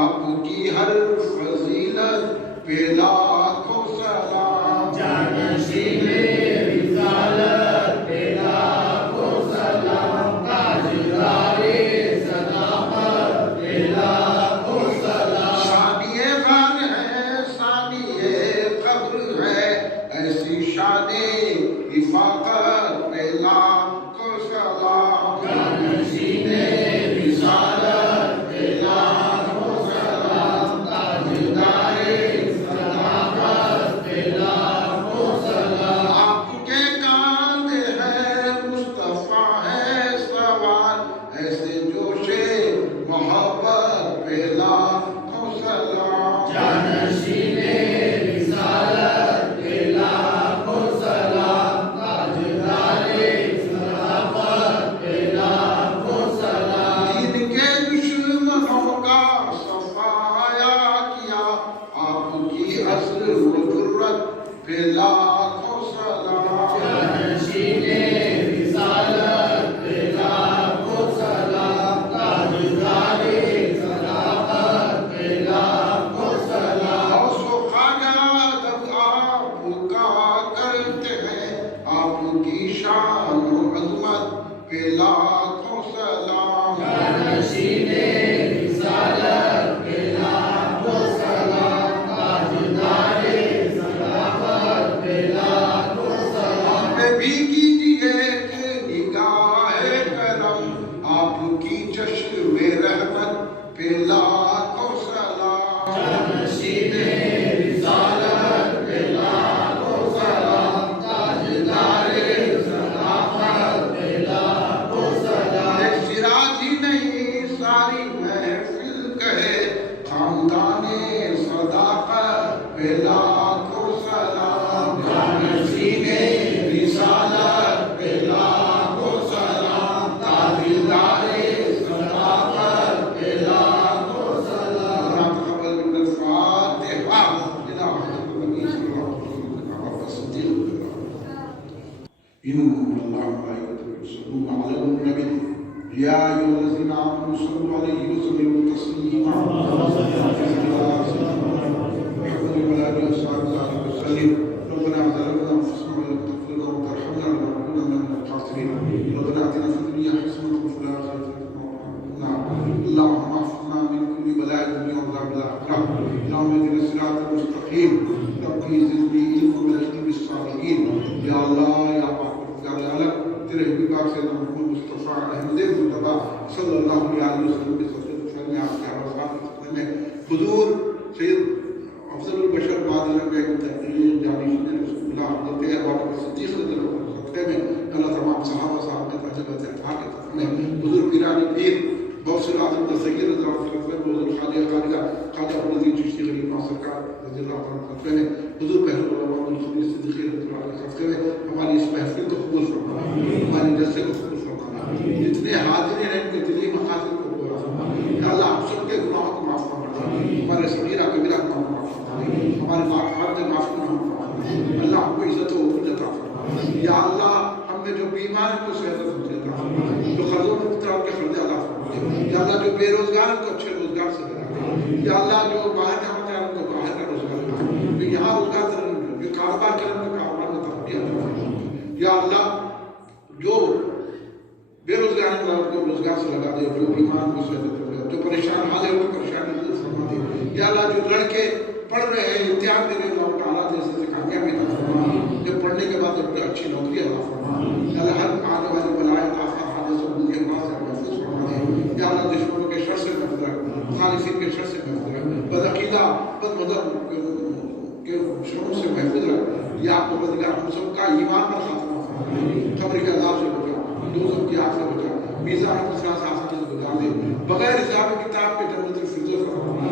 آپ کی ہر فضیلت پہ لاکھوں سلام. جانشین رسالت پہ لاکھوں سلام، تاجدار صداقت پہ لاکھوں سلام. ثانی غار ہے، ثانی قبر ہے، ایسی شان رفاقت پہ لاکھوں سلام. جانشین رسالت پہ لاکھوں سلام، تاجدار صداقت پہ لاکھوں سلام. یا ایھا الذین آمنوا صلوا علیہ وسلموا تسلیما ربنا ظلمنا انفسنا وان لم تغفر لنا وترحمنا لنكونن من الخاسرين ربنا آتنا في الدنيا حسنة وفي الآخرة حسنة وقنا عذاب النار اللهم احفظنا من كل بلاء الدنيا وعذاب الآخرة اللهم اهدنا الصراط المستقيم ربي زدني علما والحقني بالصالحين یا اللہ یا پاک یا اللہ تیرے حبیب پاک سیدنا محمد مصطفیٰ احمد مصطفیٰ صلی اللہ علیہ وسلم کے سب سے آپ کے حضرات میں حضور سید افضل البشر بعد الانبیاء والتابعین جانشین رسول اللہ حضرت ابوبکر صدیق رضی اللہ عنہ صدقے میں اللہ تمام صحابہ صاحبات اجلت اتحاد میں حضور پیرانی پیر غوث الاعظم دستگیر رضی اللہ عنہ صدقے میں حضور خواجہ عبدالعزیز چشتی غریب پاک سرکار رضی اللہ عنہ صدقے میں حضور پہلو علماء الخبیر صدیق رضی اللہ عنہ صدقے میں ہماری اس محفل کو قبول فرمانا ہماری جلسے کو قبول فرمانا جتنے حاضرین ہیں ان کے دلی مقاصد کو پورا فرمانا یا اللہ ہم سب کے گناہوں کو معاف فرمانا ہمارے صغیرہ کبیرہ گناہوں کو معاف فرمانا ہمارے معافات معاف فرمانا اللہ ہم کو عزت و عقل عطا فرمانا یا اللہ ہم میں جو بیمار ہیں کو صحت و عطا فرمانا جو قرضوں میں مبتلا ان کے قرضے عطا فرمانا یا اللہ جو بے روزگار ان کو اچھے روزگار سے بنا یا اللہ جو باہر نہ ہوتے ہیں ان کو باہر کا روزگار بنا جو یہاں روزگار کریں جو کاروبار کریں ان کو کاروبار میں ترقی عطا فرمانا یا اللہ جو بے روزگار ہیں ان کو روزگار سے لگا دے جو بیمار ان کو صحت و عطا جو پریشان حال ہے ان کو پریشانی دور فرما دے یا اللہ جو لڑکے پڑھ رہے ہیں امتحان دے رہے ہیں اللہ تعالیٰ جیسے سے کامیابی عطا فرما جب پڑھنے کے بعد اپنے اچھی نوکری عطا فرما یا اللہ ہر آنے والی بلائیں آفات حادث و ملک اللہ سے محفوظ فرما دے یا اللہ دشمنوں کے شر سے محفوظ رکھ مخالفین کے شر سے محفوظ رکھ بدعقیدہ بد مذہب کے شروں سے محفوظ رکھ یا پروردگار ہم سب کا ایمان پر خاتمہ فرما قبر کے عذاب سے بچا دوزخ کی آگ سے بچا میزان دوسرا سے آسانی سے گزار دے بغیر حساب کتاب کے جنت الفردوس فرما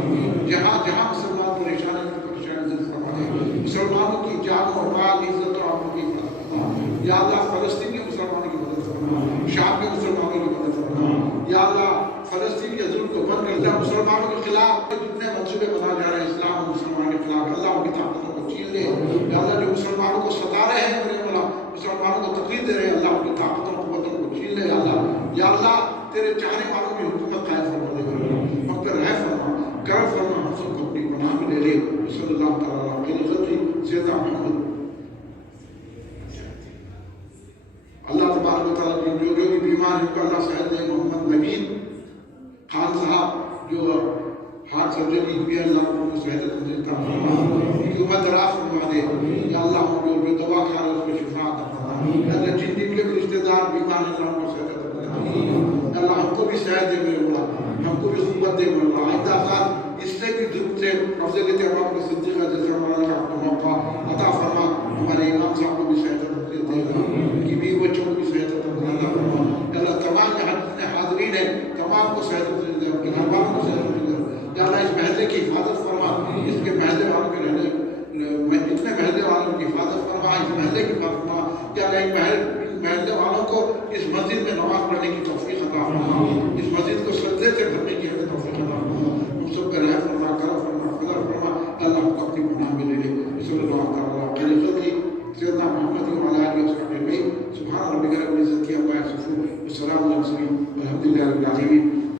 جہاں جہاں مسلمان پریشان ہیں ان کو پریشانی دور فرما دے مسلمانوں کی جان و مال عزت و عقل کی حفاظت فرما یا اللہ فلسطین کے مسلمانوں کی مدد فرما شام کے مسلمانوں کی مدد فرما یا اللہ فلسطین کے ظلم کو بند کر دے مسلمانوں کے خلاف جتنے منصوبے بنا جا رہے ہیں اسلام اور مسلمانوں کے خلاف اللہ ان کی طاقتوں کو چھین لے یا اللہ جو مسلمانوں کو ستا رہے ہیں میرے مولا مسلمانوں کو تکلیف دے رہے ہیں اللہ ان کی طاقتوں قوتوں کو چھین لے یا اللہ تیرے چاہنے والوں کی حکومت قائم فرما دے ہم پر رحم فرما کرم فرما ہم سب کو اپنی پناہ میں لے لے صلی اللہ تعالیٰ علیہ سیدنا محمد اللہ تبارک و تعالیٰ جو بھی بیمار ہیں کو اللہ صحت دے محمد نبیل خان صاحب جو ہارٹ سرجری ہوئی ہے اللہ کو صحت دیتا فرما ان کی عمر دراز فرما دے یا اللہ جو دوا کھا رہے اس کو شفا عطا فرما اللہ جن جن کے بھی رشتہ دار بیمار ہیں اللہ کو صحت عطا فرما اللہ ہم کو بھی صحت دے میرے مولا ہم کو بھی قوت دے میرے مولا آئندہ سال اس سے بھی ضرور سے افضل تمام کو صدیقہ جیسے ہمارا کا اپنا موقع عطا فرما ہمارے امام صاحب کو بھی صحت عطا دے ان کی بیوی بچوں کو بھی صحت عطا فرما اللہ تمام جتنے حاضرین ہیں تمام کو صحت عطا دے ان کے گھر والوں کو صحت عطا دے یا اللہ اس محلے کی حفاظت فرما اس کے محلے والوں کے رہنے اتنے محلے والوں کی حفاظت فرما اس محلے کی حفاظت فرما یا اللہ ان محلے والوں کو اس مسجد میں نماز پڑھنے کی توفیق عطا فرما اس مسجد کو سجدے سے بھرنے کی توفیق عطا فرما ہم سب کا رحم فرما کرم فرما فضل فرما اللہ ہم کو اپنی پناہ میں لے لے صلی اللہ تعالیٰ علیہ وسلم سیدنا محمد وعلى آله وصحبه أجمعين سبحان ربك رب العزة عما يصفون والسلام على المرسلين والحمد لله رب العالمين